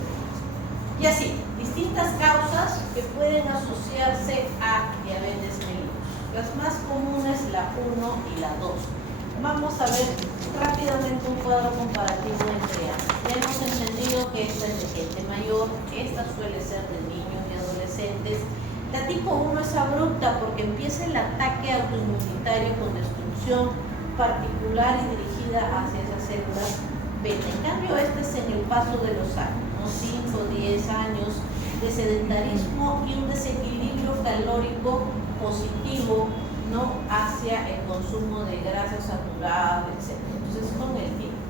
Y así, distintas causas que pueden asociarse a diabetes mellitus. Las más comunes, la 1 y la 2. Vamos a ver rápidamente un cuadro comparativo entre ambas. Ya hemos entendido que esta es de gente mayor, esta suele ser de niños y adolescentes. La tipo 1 es abrupta porque empieza el ataque autoinmunitario con destrucción particular y dirigida hacia esas células beta. En cambio, este es en el paso de los años, ¿no? 5 o 10 años de sedentarismo y un desequilibrio calórico positivo, ¿no? Hacia el consumo de grasas saturadas, etc. Entonces, con el tiempo,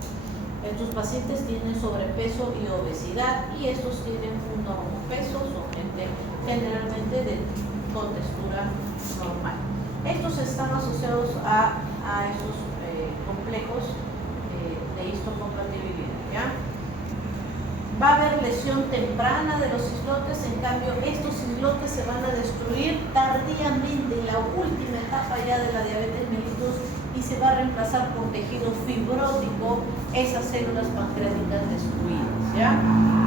estos pacientes tienen sobrepeso y obesidad y estos tienen un normopeso, son gente generalmente con textura normal. Estos están asociados a esos complejos de histocompatibilidad, ¿ya? Va a haber lesión temprana de los islotes, en cambio estos islotes se van a destruir tardíamente en la última etapa ya de la diabetes mellitus y se va a reemplazar por tejido fibrótico esas células pancreáticas destruidas, ¿ya?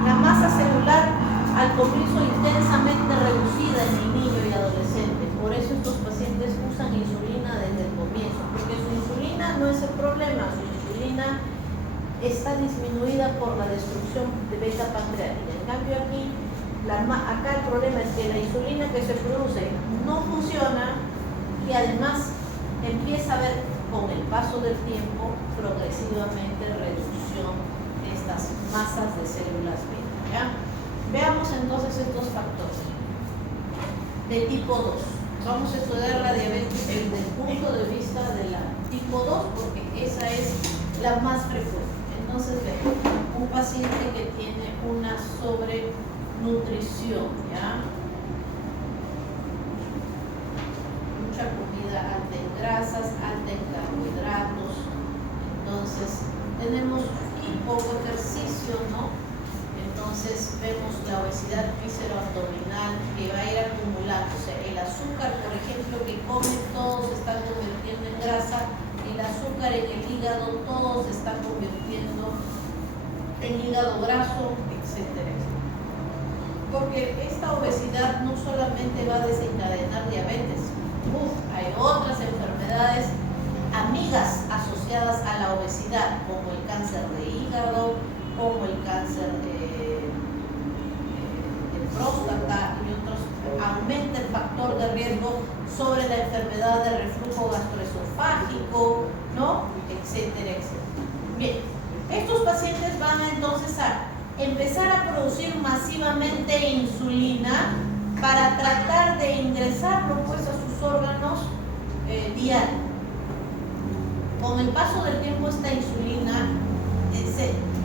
La masa celular al comienzo intensamente reducida en el niño y adolescente, por eso estos pacientes usan insulina desde el comienzo, porque su insulina no es el problema, su insulina está disminuida por la destrucción de beta pancreática. En cambio aquí, acá el problema es que la insulina que se produce no funciona y además empieza a haber con el paso del tiempo progresivamente reducción de estas masas de células beta, ¿ya? Veamos entonces estos factores de tipo 2. Vamos a estudiar la diabetes desde el punto de vista de la tipo 2 porque esa es la más frecuente. Entonces, veamos, un paciente que tiene una sobrenutrición, ¿ya? Mucha comida alta en grasas, alta en carbohidratos. Entonces, tenemos poco ejercicio, ¿no? Entonces vemos la obesidad visceroabdominal que va a ir acumulándose. El azúcar, por ejemplo, que comen todos se está convirtiendo en grasa. El azúcar en el hígado, todo se está convirtiendo en hígado graso, etcétera, etcétera. Porque esta obesidad no solamente va a desencadenar diabetes, hay otras enfermedades amigas asociadas a la obesidad, como el cáncer de hígado, como el cáncer de próstata y otros. Aumenta el factor de riesgo sobre la enfermedad de reflujo gastroesofágico, ¿no? Etcétera, etcétera. Bien, estos pacientes van entonces a empezar a producir masivamente insulina para tratar de ingresarlo pues a sus órganos diarios. Con el paso del tiempo esta insulina,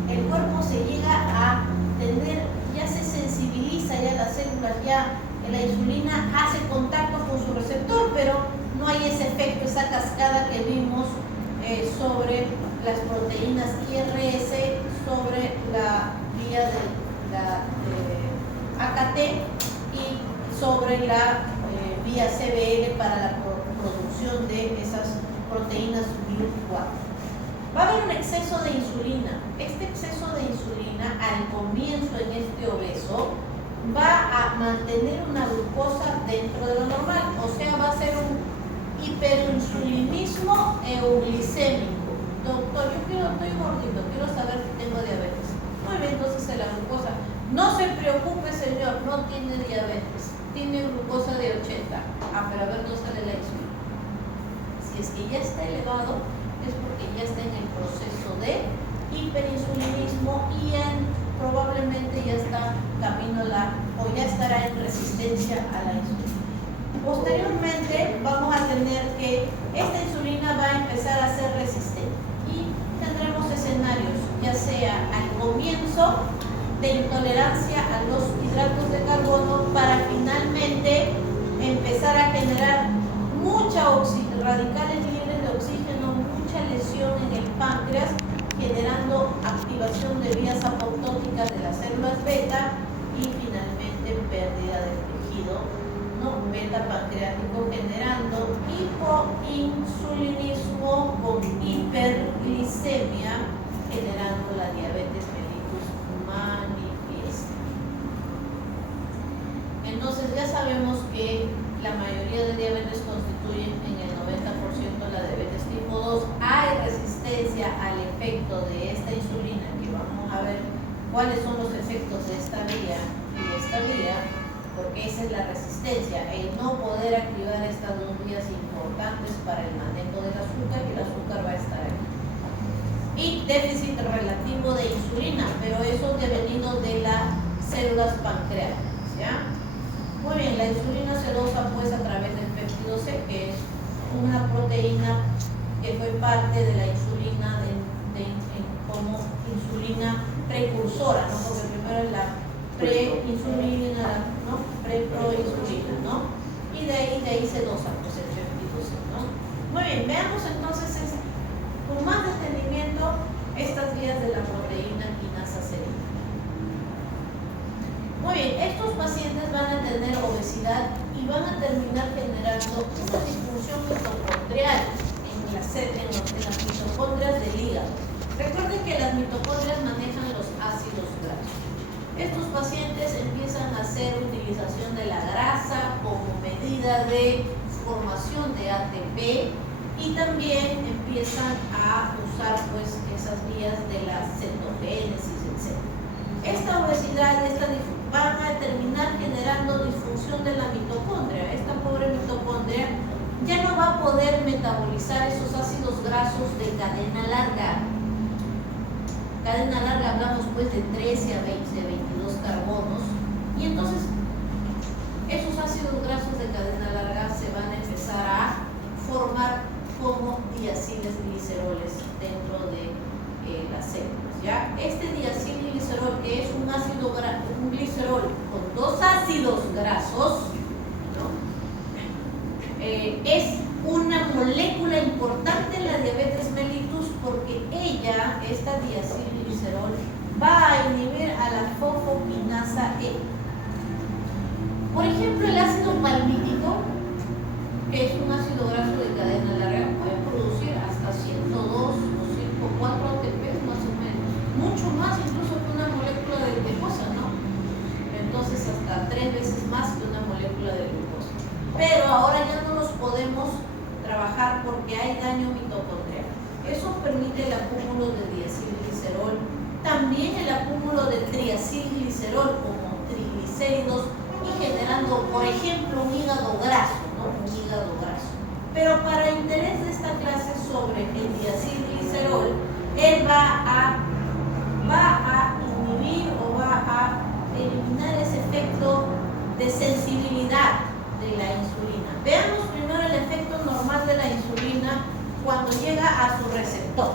el cuerpo se llega a tener, ya se sensibiliza, ya las células, ya la insulina hace contacto con su receptor, pero no hay ese efecto, esa cascada que vimos sobre las proteínas IRS, sobre la vía de AKT y sobre la vía CBL para la producción de esas proteínas GLUT4. Va a haber un exceso de insulina. Este exceso de insulina al comienzo en este obeso va a mantener una glucosa dentro de lo normal, o sea, va a ser un hiperinsulinismo euglicémico. Doctor, estoy gordito, quiero saber si tengo diabetes. Muy bien, entonces la glucosa. No se preocupe, señor, no tiene diabetes, tiene glucosa de 80. Pero a ver, ¿dónde sale la insulina? Si es que ya está elevado, es porque ya está en el proceso de hiperinsulinismo y probablemente ya está camino o ya estará en resistencia a la insulina. Posteriormente vamos a tener que esta insulina va a empezar a ser resistente y tendremos escenarios, ya sea al comienzo de intolerancia a los hidratos de carbono para finalmente empezar a generar radicales libres de oxígeno, mucha lesión en el páncreas, generando activación de vías apoptóticas de las células beta y finalmente pérdida del tejido beta pancreático, generando hipoinsulinismo con hiperglicemia, generando la diabetes mellitus manifiesta. Entonces ya sabemos que la mayoría de diabetes constituyen en el 90% la diabetes tipo 2. Hay resistencia al efecto de esta insulina, que vamos a ver cuáles son los efectos de esta vía y de esta vía, porque esa es la resistencia, el no poder activar estas dos vías importantes para el manejo del azúcar, y el azúcar va a estar aquí. Y déficit relativo de insulina, pero eso devenido de las células pancreáticas, ¿ya? Muy bien, la insulina se dosa pues a través del péptido C, que es una proteína que fue parte de la insulina como insulina precursora, ¿no? Porque primero es la preinsulina, ¿no? Preproinsulina, ¿no? Y de ahí se dosa pues el péptido C, ¿no? Muy bien, veamos entonces con más detenimiento estas vías de la proteína quinasa serina. Muy bien, estos pacientes van a tener obesidad y van a terminar generando una disfunción mitocondrial en las mitocondrias del hígado. Recuerden que las mitocondrias manejan los ácidos grasos. Estos pacientes empiezan a hacer utilización de la grasa como medida de formación de ATP y también empiezan a usar pues esas vías de la cetogénesis, etc. Esta obesidad, van a terminar generando disfunción de la mitocondria. Esta pobre mitocondria ya no va a poder metabolizar esos ácidos grasos de cadena larga. Cadena larga hablamos pues de 13 a 22 carbonos, y entonces esos ácidos grasos de cadena larga se van a empezar a formar como diaciles gliceroles dentro de las células, ¿ya? Este diacilglicerol, que es un glicerol con dos ácidos grasos, ¿no? Es una molécula importante en la diabetes mellitus, porque esta diacilglicerol, va a inhibir a la fosfoquinasa E. Por ejemplo, el ácido palmítico, que es un ácido graso de cadena larga, puede producir hasta 102 o 104 ATP más o menos, mucho más incluso que una molécula de glucosa, ¿no? Entonces hasta 3 veces más que una molécula de glucosa. Pero ahora ya no los podemos trabajar porque hay daño mitocondrial. Eso permite el acúmulo de diacilglicerol, también el acúmulo de triacilglicerol como triglicéridos, y generando, por ejemplo, un hígado graso, ¿no? Un hígado graso. Pero para interés de esta clase sobre el diacilglicerol, él va a inhibir o va a eliminar ese efecto de sensibilidad de la insulina. Veamos primero el efecto normal de la insulina cuando llega a su receptor.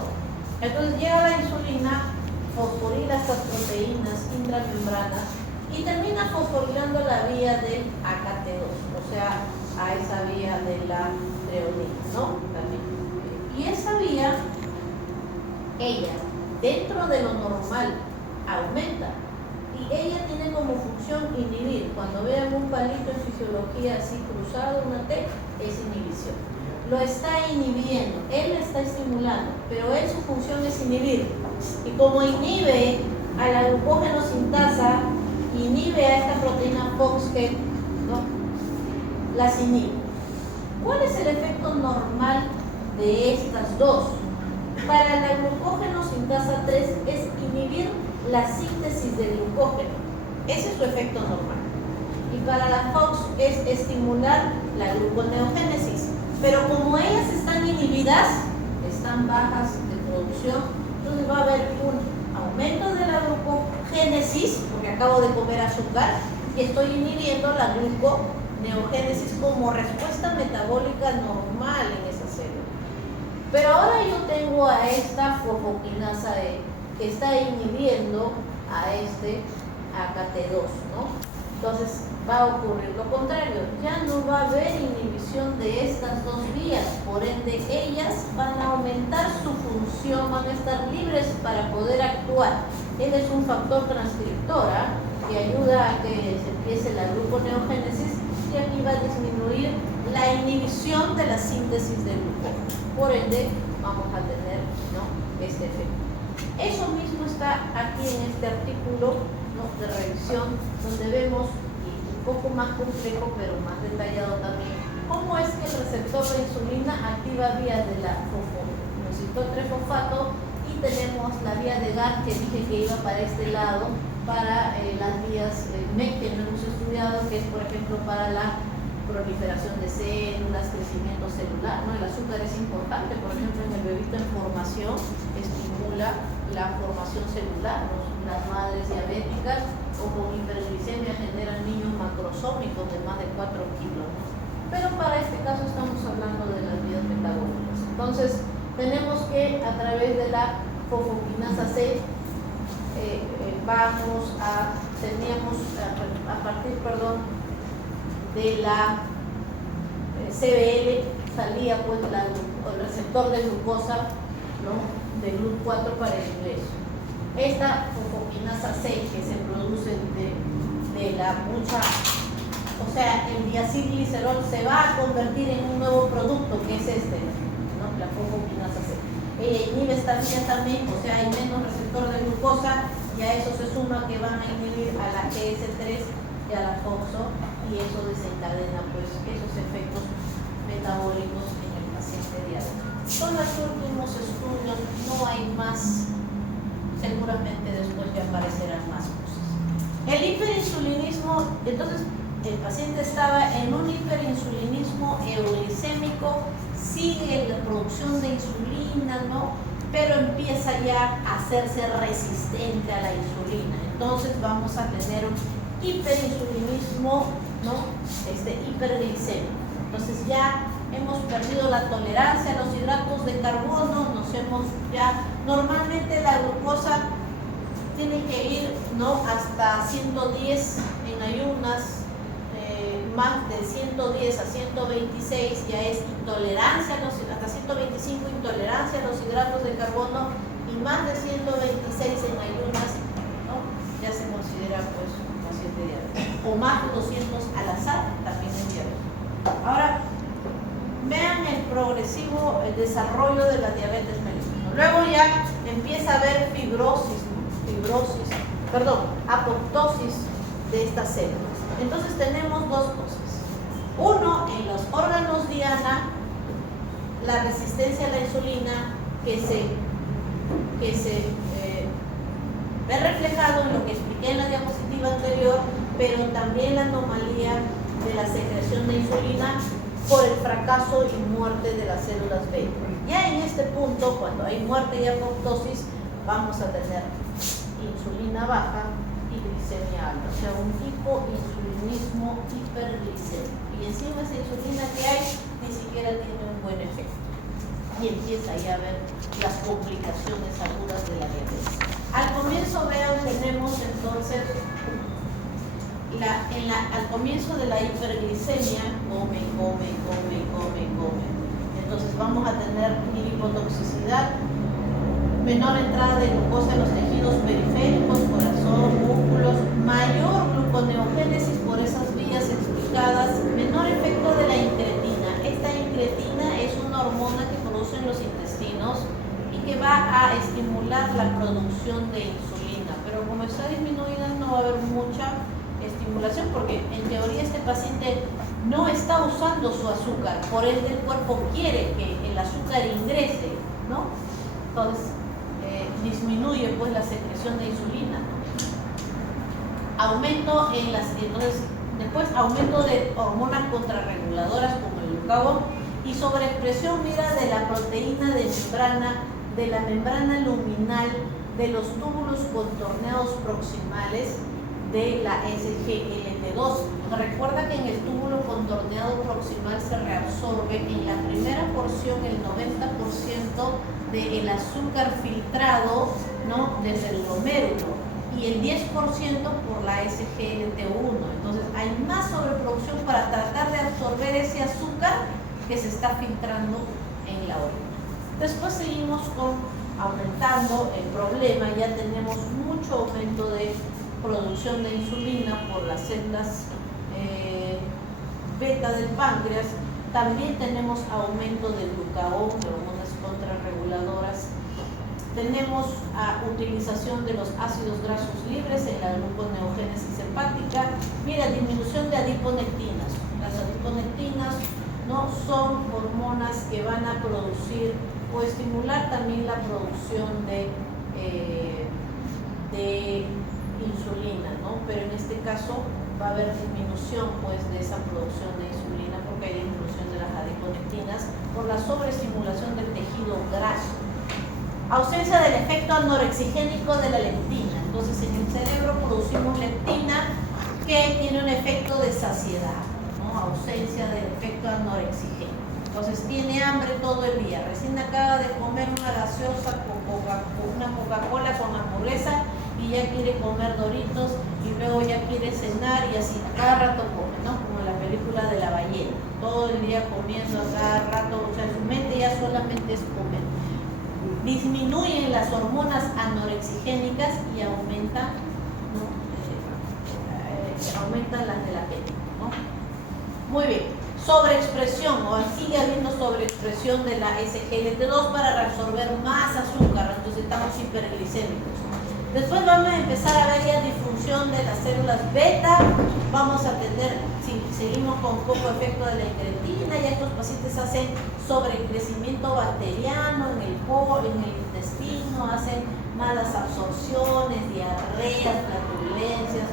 Entonces llega la insulina, fosforila estas proteínas intramembranas y termina fosforilando la vía del AKT2, o sea, a esa vía de la treonina, ¿no? También. Y esa vía, ella, dentro de lo normal, aumenta. Y ella tiene como función inhibir. Cuando vean un palito en fisiología así cruzado, una T, es inhibición. Lo está inhibiendo, él la está estimulando, pero él su función es inhibir. Y como inhibe a la glucógeno sintasa, inhibe a esta proteína FOXC, ¿no? Las inhibe. ¿Cuál es el efecto normal de estas dos? Para la glucógeno sintasa 3 es inhibir la síntesis de glucógeno. Ese es su efecto normal. Y para la FOX es estimular la gluconeogénesis. Pero como ellas están inhibidas, están bajas de producción, entonces va a haber un aumento de la glucogénesis, porque acabo de comer azúcar y estoy inhibiendo la neogénesis como respuesta metabólica normal en esa célula. Pero ahora yo tengo a esta fosfoquinasa E que está inhibiendo a este AKT2, ¿no? Entonces va a ocurrir lo contrario, ya no va a haber inhibición de estas dos vías, por ende ellas van a aumentar su función, van a estar libres para poder actuar. Él es un factor transcriptor que ayuda a que se empiece la gluconeogénesis y aquí va a disminuir la inhibición de la síntesis de glucógeno. Por ende vamos a tener, ¿no?, este efecto. Eso mismo está aquí en este artículo, ¿no?, de revisión, donde vemos, y un poco más complejo pero más detallado también, cómo es que el receptor de insulina activa vías de la inositol-3-fosfato y tenemos la vía de GAT que dije que iba para este lado, para las vías MEC que no hemos estudiado, que es por ejemplo para la proliferación de células, crecimiento celular, ¿no? El azúcar es importante, por ejemplo en el bebito en formación estimula la formación celular, ¿no? Las madres diabéticas o con hiperglicemia generan niños macrosómicos de más de 4 kilos, ¿no? Pero para este caso estamos hablando de las vías metabólicas. Entonces tenemos que a través de la fosfoquinasa C teníamos a partir de la CBL salía pues el receptor de glucosa, ¿no?, de GLUT4 para el ingreso. Esta fosfoquinasa C que se produce de la mucha, o sea, el diacilglicerol se va a convertir en un nuevo producto que es este, ¿no?, la fosfoquinasa C. Ella inhibe esta vía también, o sea, hay menos receptor de glucosa y a eso se suma que van a inhibir a la GS3 y a la FOXO y eso desencadena pues esos efectos metabólicos en el paciente diabético. Son los últimos estudios, no hay más, seguramente después ya aparecerán más cosas. El hiperinsulinismo, entonces el paciente estaba en un hiperinsulinismo euglicémico, sigue la producción de insulina, ¿no?, pero empieza ya a hacerse resistente a la insulina. Entonces vamos a tener un hiperinsulinismo, ¿no?, hiperglicémico. Entonces ya hemos perdido la tolerancia a los hidratos de carbono, normalmente la glucosa tiene que ir, ¿no?, hasta 110 en ayunas, más de 110 a 126 ya es intolerancia, hasta 125 intolerancia a los hidratos de carbono y más de 126 en ayunas, ¿no?, ya se considera pues un paciente diabético, o más de 200 al azar también es diabético. Ahora vean el progresivo desarrollo de la diabetes mellitus. Luego ya empieza a haber apoptosis de estas células. Entonces tenemos dos cosas. Uno, en los órganos diana, la resistencia a la insulina que se ve reflejado en lo que expliqué en la diapositiva anterior, pero también la anomalía de la secreción de insulina por el fracaso y muerte de las células beta. Ya en este punto, cuando hay muerte y apoptosis, vamos a tener insulina baja y glicemia alta, o sea, un hipoinsulinismo hiperglicémico. Y encima esa insulina que hay ni siquiera tiene un buen efecto. Y empieza ya a ver las complicaciones agudas de la diabetes. Al comienzo, vean, tenemos entonces al comienzo de la hiperglicemia, come. Entonces vamos a tener hipotoxicidad, menor entrada de glucosa en los tejidos periféricos, corazón, músculos, mayor gluconeogénesis por esas vías explicadas, menor efecto de la incretina. Esta incretina es una hormona que producen los intestinos y que va a estimular la producción de insulina, pero como está disminuida no va a haber mucha estimulación porque en teoría este paciente no está usando su azúcar, por ende el cuerpo quiere que el azúcar ingrese, ¿no? Entonces disminuye pues la secreción de insulina, ¿no? Aumento después aumento de hormonas contrarreguladoras como el glucagón y sobreexpresión, mira, de la proteína de la membrana luminal de los túbulos contorneados proximales de la SGLT3. SGLT2. Recuerda que en el túbulo contorneado proximal se reabsorbe en la primera porción el 90% del azúcar filtrado, ¿no?, desde el glomérulo, y el 10% por la SGLT1. Entonces hay más sobreproducción para tratar de absorber ese azúcar que se está filtrando en la orina. Después seguimos aumentando el problema. Ya tenemos mucho aumento de producción de insulina por las células beta del páncreas. También tenemos aumento del glucagón, de hormonas contrarreguladoras. Tenemos utilización de los ácidos grasos libres en la gluconeogénesis hepática. Mira, disminución de adiponectinas. Las adiponectinas no son hormonas que van a producir o estimular también la producción de insulina, ¿no? Pero en este caso va a haber disminución, pues, de esa producción de insulina, porque hay disminución de las adiponectinas por la sobreestimulación del tejido graso. Ausencia del efecto anorexigénico de la leptina. Entonces, en el cerebro producimos leptina que tiene un efecto de saciedad, ¿no? Ausencia del efecto anorexigénico. Entonces, tiene hambre todo el día. Recién acaba de comer una gaseosa con una Coca-Cola con hamburguesa y ya quiere comer Doritos y luego ya quiere cenar y así, a cada rato come, ¿no? Como en la película de la ballena. Todo el día comiendo a cada rato, o sea, su mente ya solamente es comer. Disminuyen las hormonas anorexigénicas y aumentan, ¿no?, aumentan las de la pena, ¿no? Muy bien. Sobreexpresión, o sigue habiendo sobreexpresión de la SGLT2 para reabsorber más azúcar, entonces estamos hiperglicémicos. Después vamos a empezar a ver ya disfunción de las células beta. Vamos a tener, si seguimos con poco efecto de la incretina, ya estos pacientes hacen sobrecrecimiento bacteriano en el intestino, hacen malas absorciones, diarreas, flatulencias,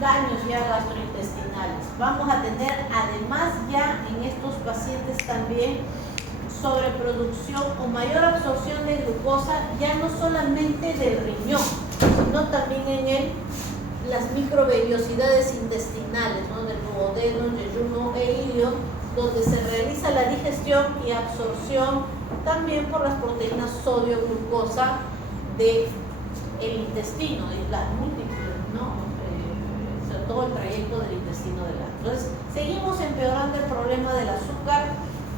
daños ya gastrointestinales. Vamos a tener además ya en estos pacientes también sobreproducción o mayor absorción de glucosa, ya no solamente del riñón, sino también en las microvellosidades intestinales, ¿no?, del duodeno, yeyuno e ilio, donde se realiza la digestión y absorción también por las proteínas sodio-glucosa del intestino, de las múltiples, ¿no?, todo el trayecto del intestino delgado. Entonces, seguimos empeorando el problema del azúcar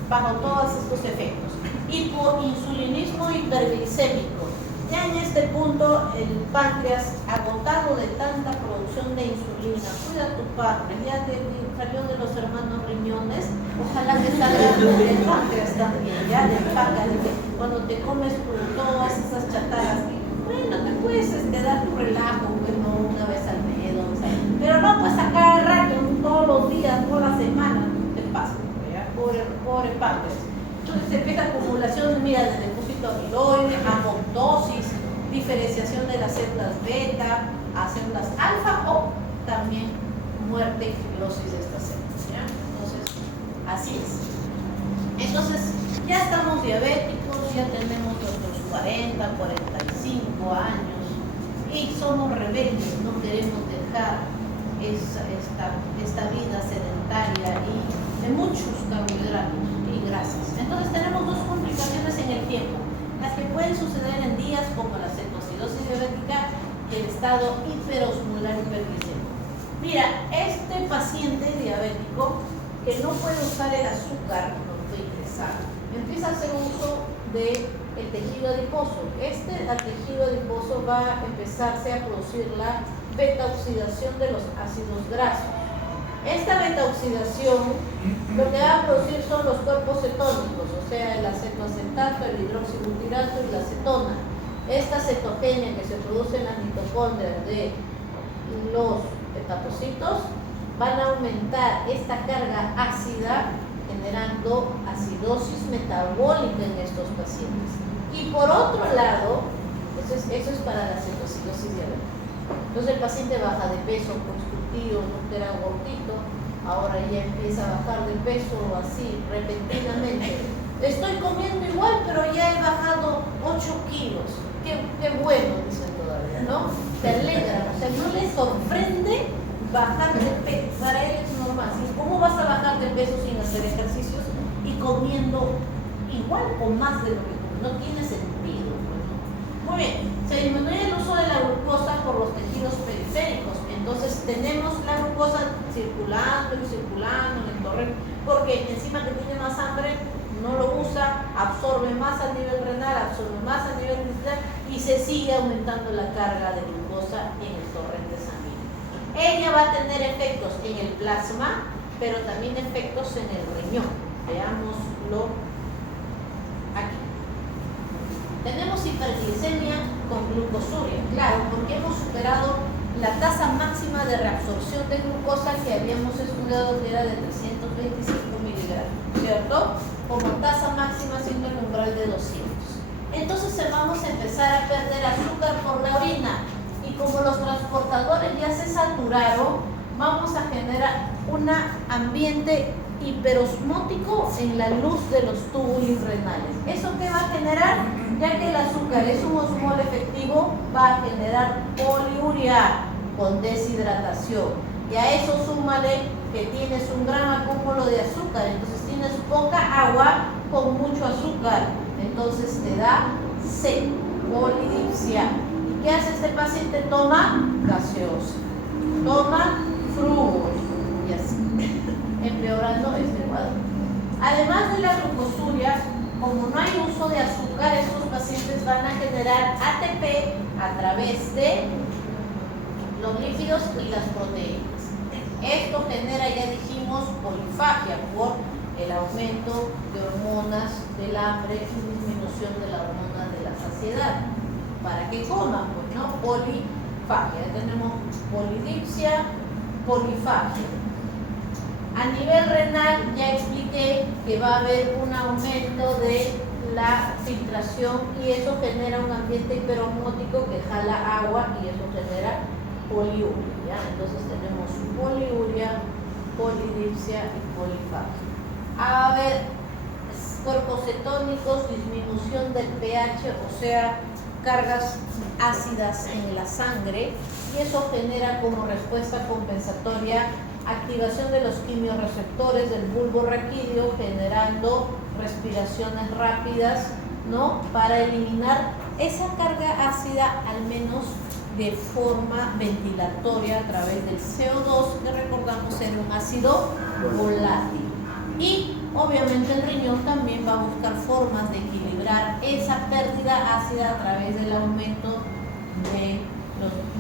bajo todos estos efectos. Hipoinsulinismo hiperglicémico. Ya en este punto, el páncreas, agotado de tanta producción de insulina, cuida tu páncreas, ya salió de los hermanos riñones, ojalá que salga del páncreas también, ya del páncreas, cuando te comes todas esas chatarras, bueno, te puedes dar tu relajo, bueno, una vez al mes, pero no, pues a cada rato, todos los días, toda la semana, te pasa, ¿ya? Pobre páncreas. Entonces empieza acumulación, mira, de depósito amiloide, apoptosis, diferenciación de las células beta a células alfa o también muerte y fibrosis de estas células, ¿ya? Entonces, así es. Entonces, ya estamos diabéticos, ya tenemos nuestros 40, 45 años y somos rebeldes, no queremos dejar esta vida sedentaria y de muchos carbohidratos y grasas. Entonces tenemos dos complicaciones en el tiempo, las que pueden suceder en días como la cetoacidosis diabética y el estado hiperosmolar hiperglicémico. Mira, este paciente diabético que no puede usar el azúcar, no puede ingresar, empieza a hacer uso del tejido adiposo. Este tejido adiposo va a empezarse a producir la beta-oxidación de los ácidos grasos. Esta beta-oxidación lo que va a producir son los cuerpos cetónicos, o sea, el acetoacetato, el hidroxibutirato y la acetona. Esta cetogenia que se produce en las mitocondrias de los hepatocitos van a aumentar esta carga ácida, generando acidosis metabólica en estos pacientes. Y por otro lado, eso es para la cetoacidosis diabética. Entonces el paciente baja de peso, pues tu tío no era gordito, ahora ya empieza a bajar de peso así repentinamente. Estoy comiendo igual, pero ya he bajado 8 kilos. Qué bueno, dicen todavía, ¿no? Te alegra, o sea, no les sorprende bajar de peso, para él es normal. ¿Cómo vas a bajar de peso sin hacer ejercicios y comiendo igual o más de lo que comes? No tiene sentido. Muy bien, se disminuye el uso de la glucosa por los tejidos periféricos. Entonces tenemos la glucosa circulando y circulando en el torrente, porque encima que tiene más hambre, no lo usa, absorbe más a nivel renal, absorbe más a nivel visceral y se sigue aumentando la carga de glucosa en el torrente sanguíneo. Ella va a tener efectos en el plasma, pero también efectos en el riñón. Veámoslo aquí. Tenemos hiperglicemia con glucosuria, claro, porque hemos superado la tasa máxima de reabsorción de glucosa que habíamos estudiado, que era de 325 miligramos, ¿cierto? Como tasa máxima siendo el umbral de 200. Entonces vamos a empezar a perder azúcar por la orina, y como los transportadores ya se saturaron, vamos a generar un ambiente hiperosmótico en la luz de los túbulos renales. ¿Eso qué va a generar? Ya que el azúcar es un osmol efectivo, va a generar poliuria con deshidratación. Y a eso súmale que tienes un gran acúmulo de azúcar, entonces tienes poca agua con mucho azúcar, entonces te da sed, polidipsia. ¿Y qué hace este paciente? Toma gaseosa, toma frugos y así, empeorando este cuadro. Además de la glucosuria, como no hay uso de azúcar, estos pacientes van a generar ATP a través de los lípidos y las proteínas. Esto genera, ya dijimos, polifagia por el aumento de hormonas del hambre y disminución de la hormona de la saciedad. ¿Para qué coman? Pues no, polifagia. Ya tenemos polidipsia, polifagia. A nivel renal ya expliqué que va a haber un aumento de la filtración y eso genera un ambiente hiperosmótico que jala agua y eso genera poliuria. Entonces tenemos poliuria, polidipsia y polifagia. A ver, cuerpos cetónicos, disminución del pH, o sea, cargas ácidas en la sangre, y eso genera como respuesta compensatoria activación de los quimiorreceptores del bulbo raquídeo, generando respiraciones rápidas, ¿no? Para eliminar esa carga ácida, al menos de forma ventilatoria, a través del CO2, que recordamos ser un ácido volátil. Y obviamente el riñón también va a buscar formas de equilibrar esa pérdida ácida a través del aumento de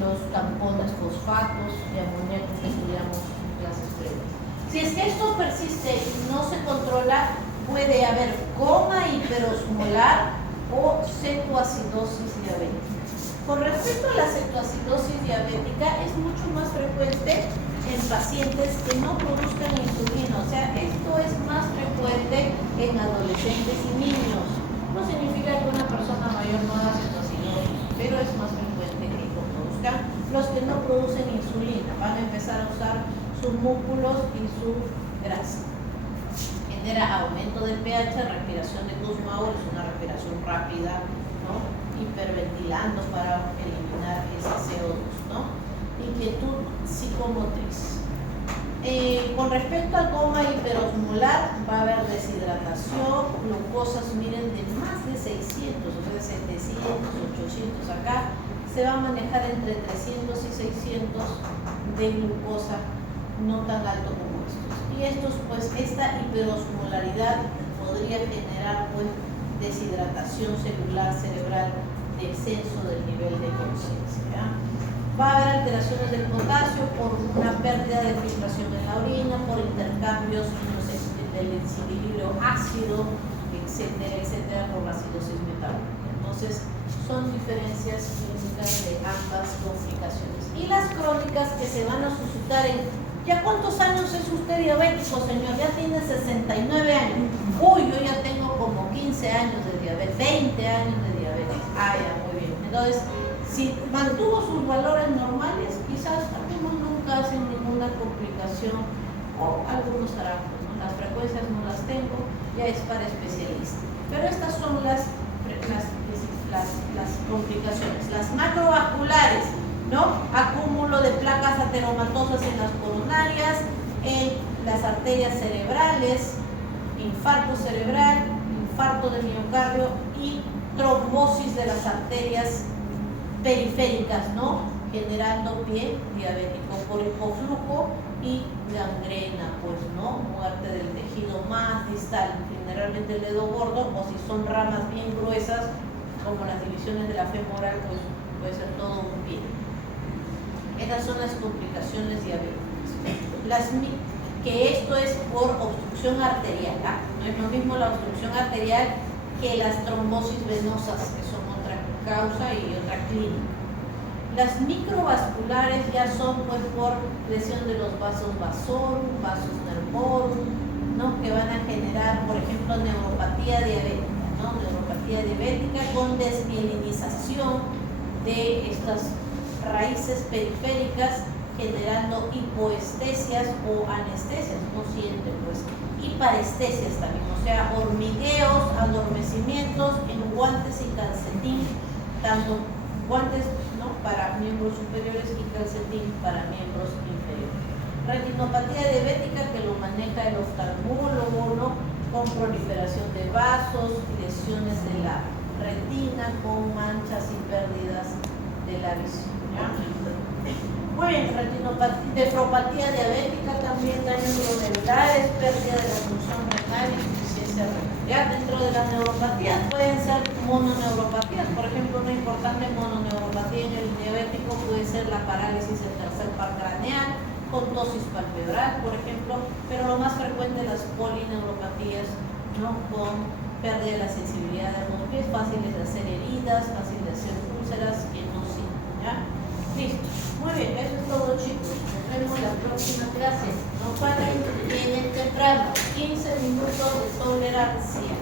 los tampones fosfatos y amoníaco que estudiamos en clases previas. Si es que esto persiste y no se controla, puede haber coma hiperosmolar o cetoacidosis diabética. Con respecto a la cetoacidosis diabética, es mucho más frecuente en pacientes que no produzcan insulina, o sea, esto es más frecuente en adolescentes y niños. No significa que una persona mayor no haga cetoacidosis, pero es más frecuente que lo produzcan los que no producen insulina. Van a empezar a usar sus músculos y su grasa. Genera aumento del pH, respiración de Kussmaul, es una respiración rápida, ¿no? Hiperventilando para eliminar ese CO2, ¿no? Inquietud psicomotriz. Con respecto al coma hiperosmolar, va a haber deshidratación, glucosas, miren, de más de 600, o sea, 700, 800 acá, se va a manejar entre 300 y 600 de glucosa, no tan alto como estos. Y estos, pues, esta hiperosmolaridad podría generar, pues, deshidratación celular cerebral, descenso del nivel de conciencia. Va a haber alteraciones del potasio por una pérdida de filtración en la orina, por intercambios, no sé, del desequilibrio ácido, etcétera, etcétera, por la acidosis metabólica. Entonces, son diferencias clínicas de ambas complicaciones. Y las crónicas que se van a suscitar en, ¿ya cuántos años es usted diabético, señor? Ya tiene 69 años. Uy, yo ya tengo como 15 años de diabetes, 20 años de diabetes. Ah, ya, muy bien. Entonces, si mantuvo sus valores normales, quizás algunos nunca hacen ninguna complicación o algunos trabajos, ¿no? Las frecuencias no las tengo, ya es para especialistas. Pero estas son las complicaciones. Las macrovasculares, ¿no? Acúmulo de placas ateromatosas en las coronarias, en las arterias cerebrales, infarto cerebral, infarto de miocardio y trombosis de las arterias periféricas, ¿no? Generando pie diabético por hipoflujo y gangrena, pues, ¿no? Muerte del tejido más distal, generalmente el dedo gordo, o si son ramas bien gruesas, como las divisiones de la femoral, pues puede ser todo un pie. Esas son las complicaciones diabéticas. Que esto es por obstrucción arterial, ¿ah? No es lo mismo la obstrucción arterial que las trombosis venosas, que son otra causa y otra clínica. Las microvasculares ya son pues por lesión de los vasos vasorum, vasos nervorum, ¿no? Que van a generar, por ejemplo, neuropatía diabética, ¿no? Neuropatía diabética con desmielinización de estas raíces periféricas, generando hipoestesias o anestesias, no sienten pues, y parestesias también, o sea, hormigueos, adormecimientos en guantes y calcetín, tanto guantes, ¿no?, para miembros superiores y calcetín para miembros inferiores. Retinopatía diabética, que lo maneja el oftalmólogo, ¿no?, con proliferación de vasos, lesiones de la retina, con manchas y pérdidas de la visión, ¿ya? Muy bien, nefropatía diabética, también daños glomerulares, pérdida de la función renal y insuficiencia renal. Ya dentro de las neuropatías pueden ser mononeuropatías, por ejemplo, una importante mononeuropatía en el diabético puede ser la parálisis del tercer par craneal, con tosis palpebral, por ejemplo, pero lo más frecuente las polineuropatías, ¿no?, con pérdida de la sensibilidad de ambos pies, fáciles de hacer heridas, fáciles de hacer úlceras que no sienten, ¿ya? Listo. Muy bien, eso es todo, chicos. Nos vemos la próxima clase. No paren, vienen temprano. 15 minutos de tolerancia.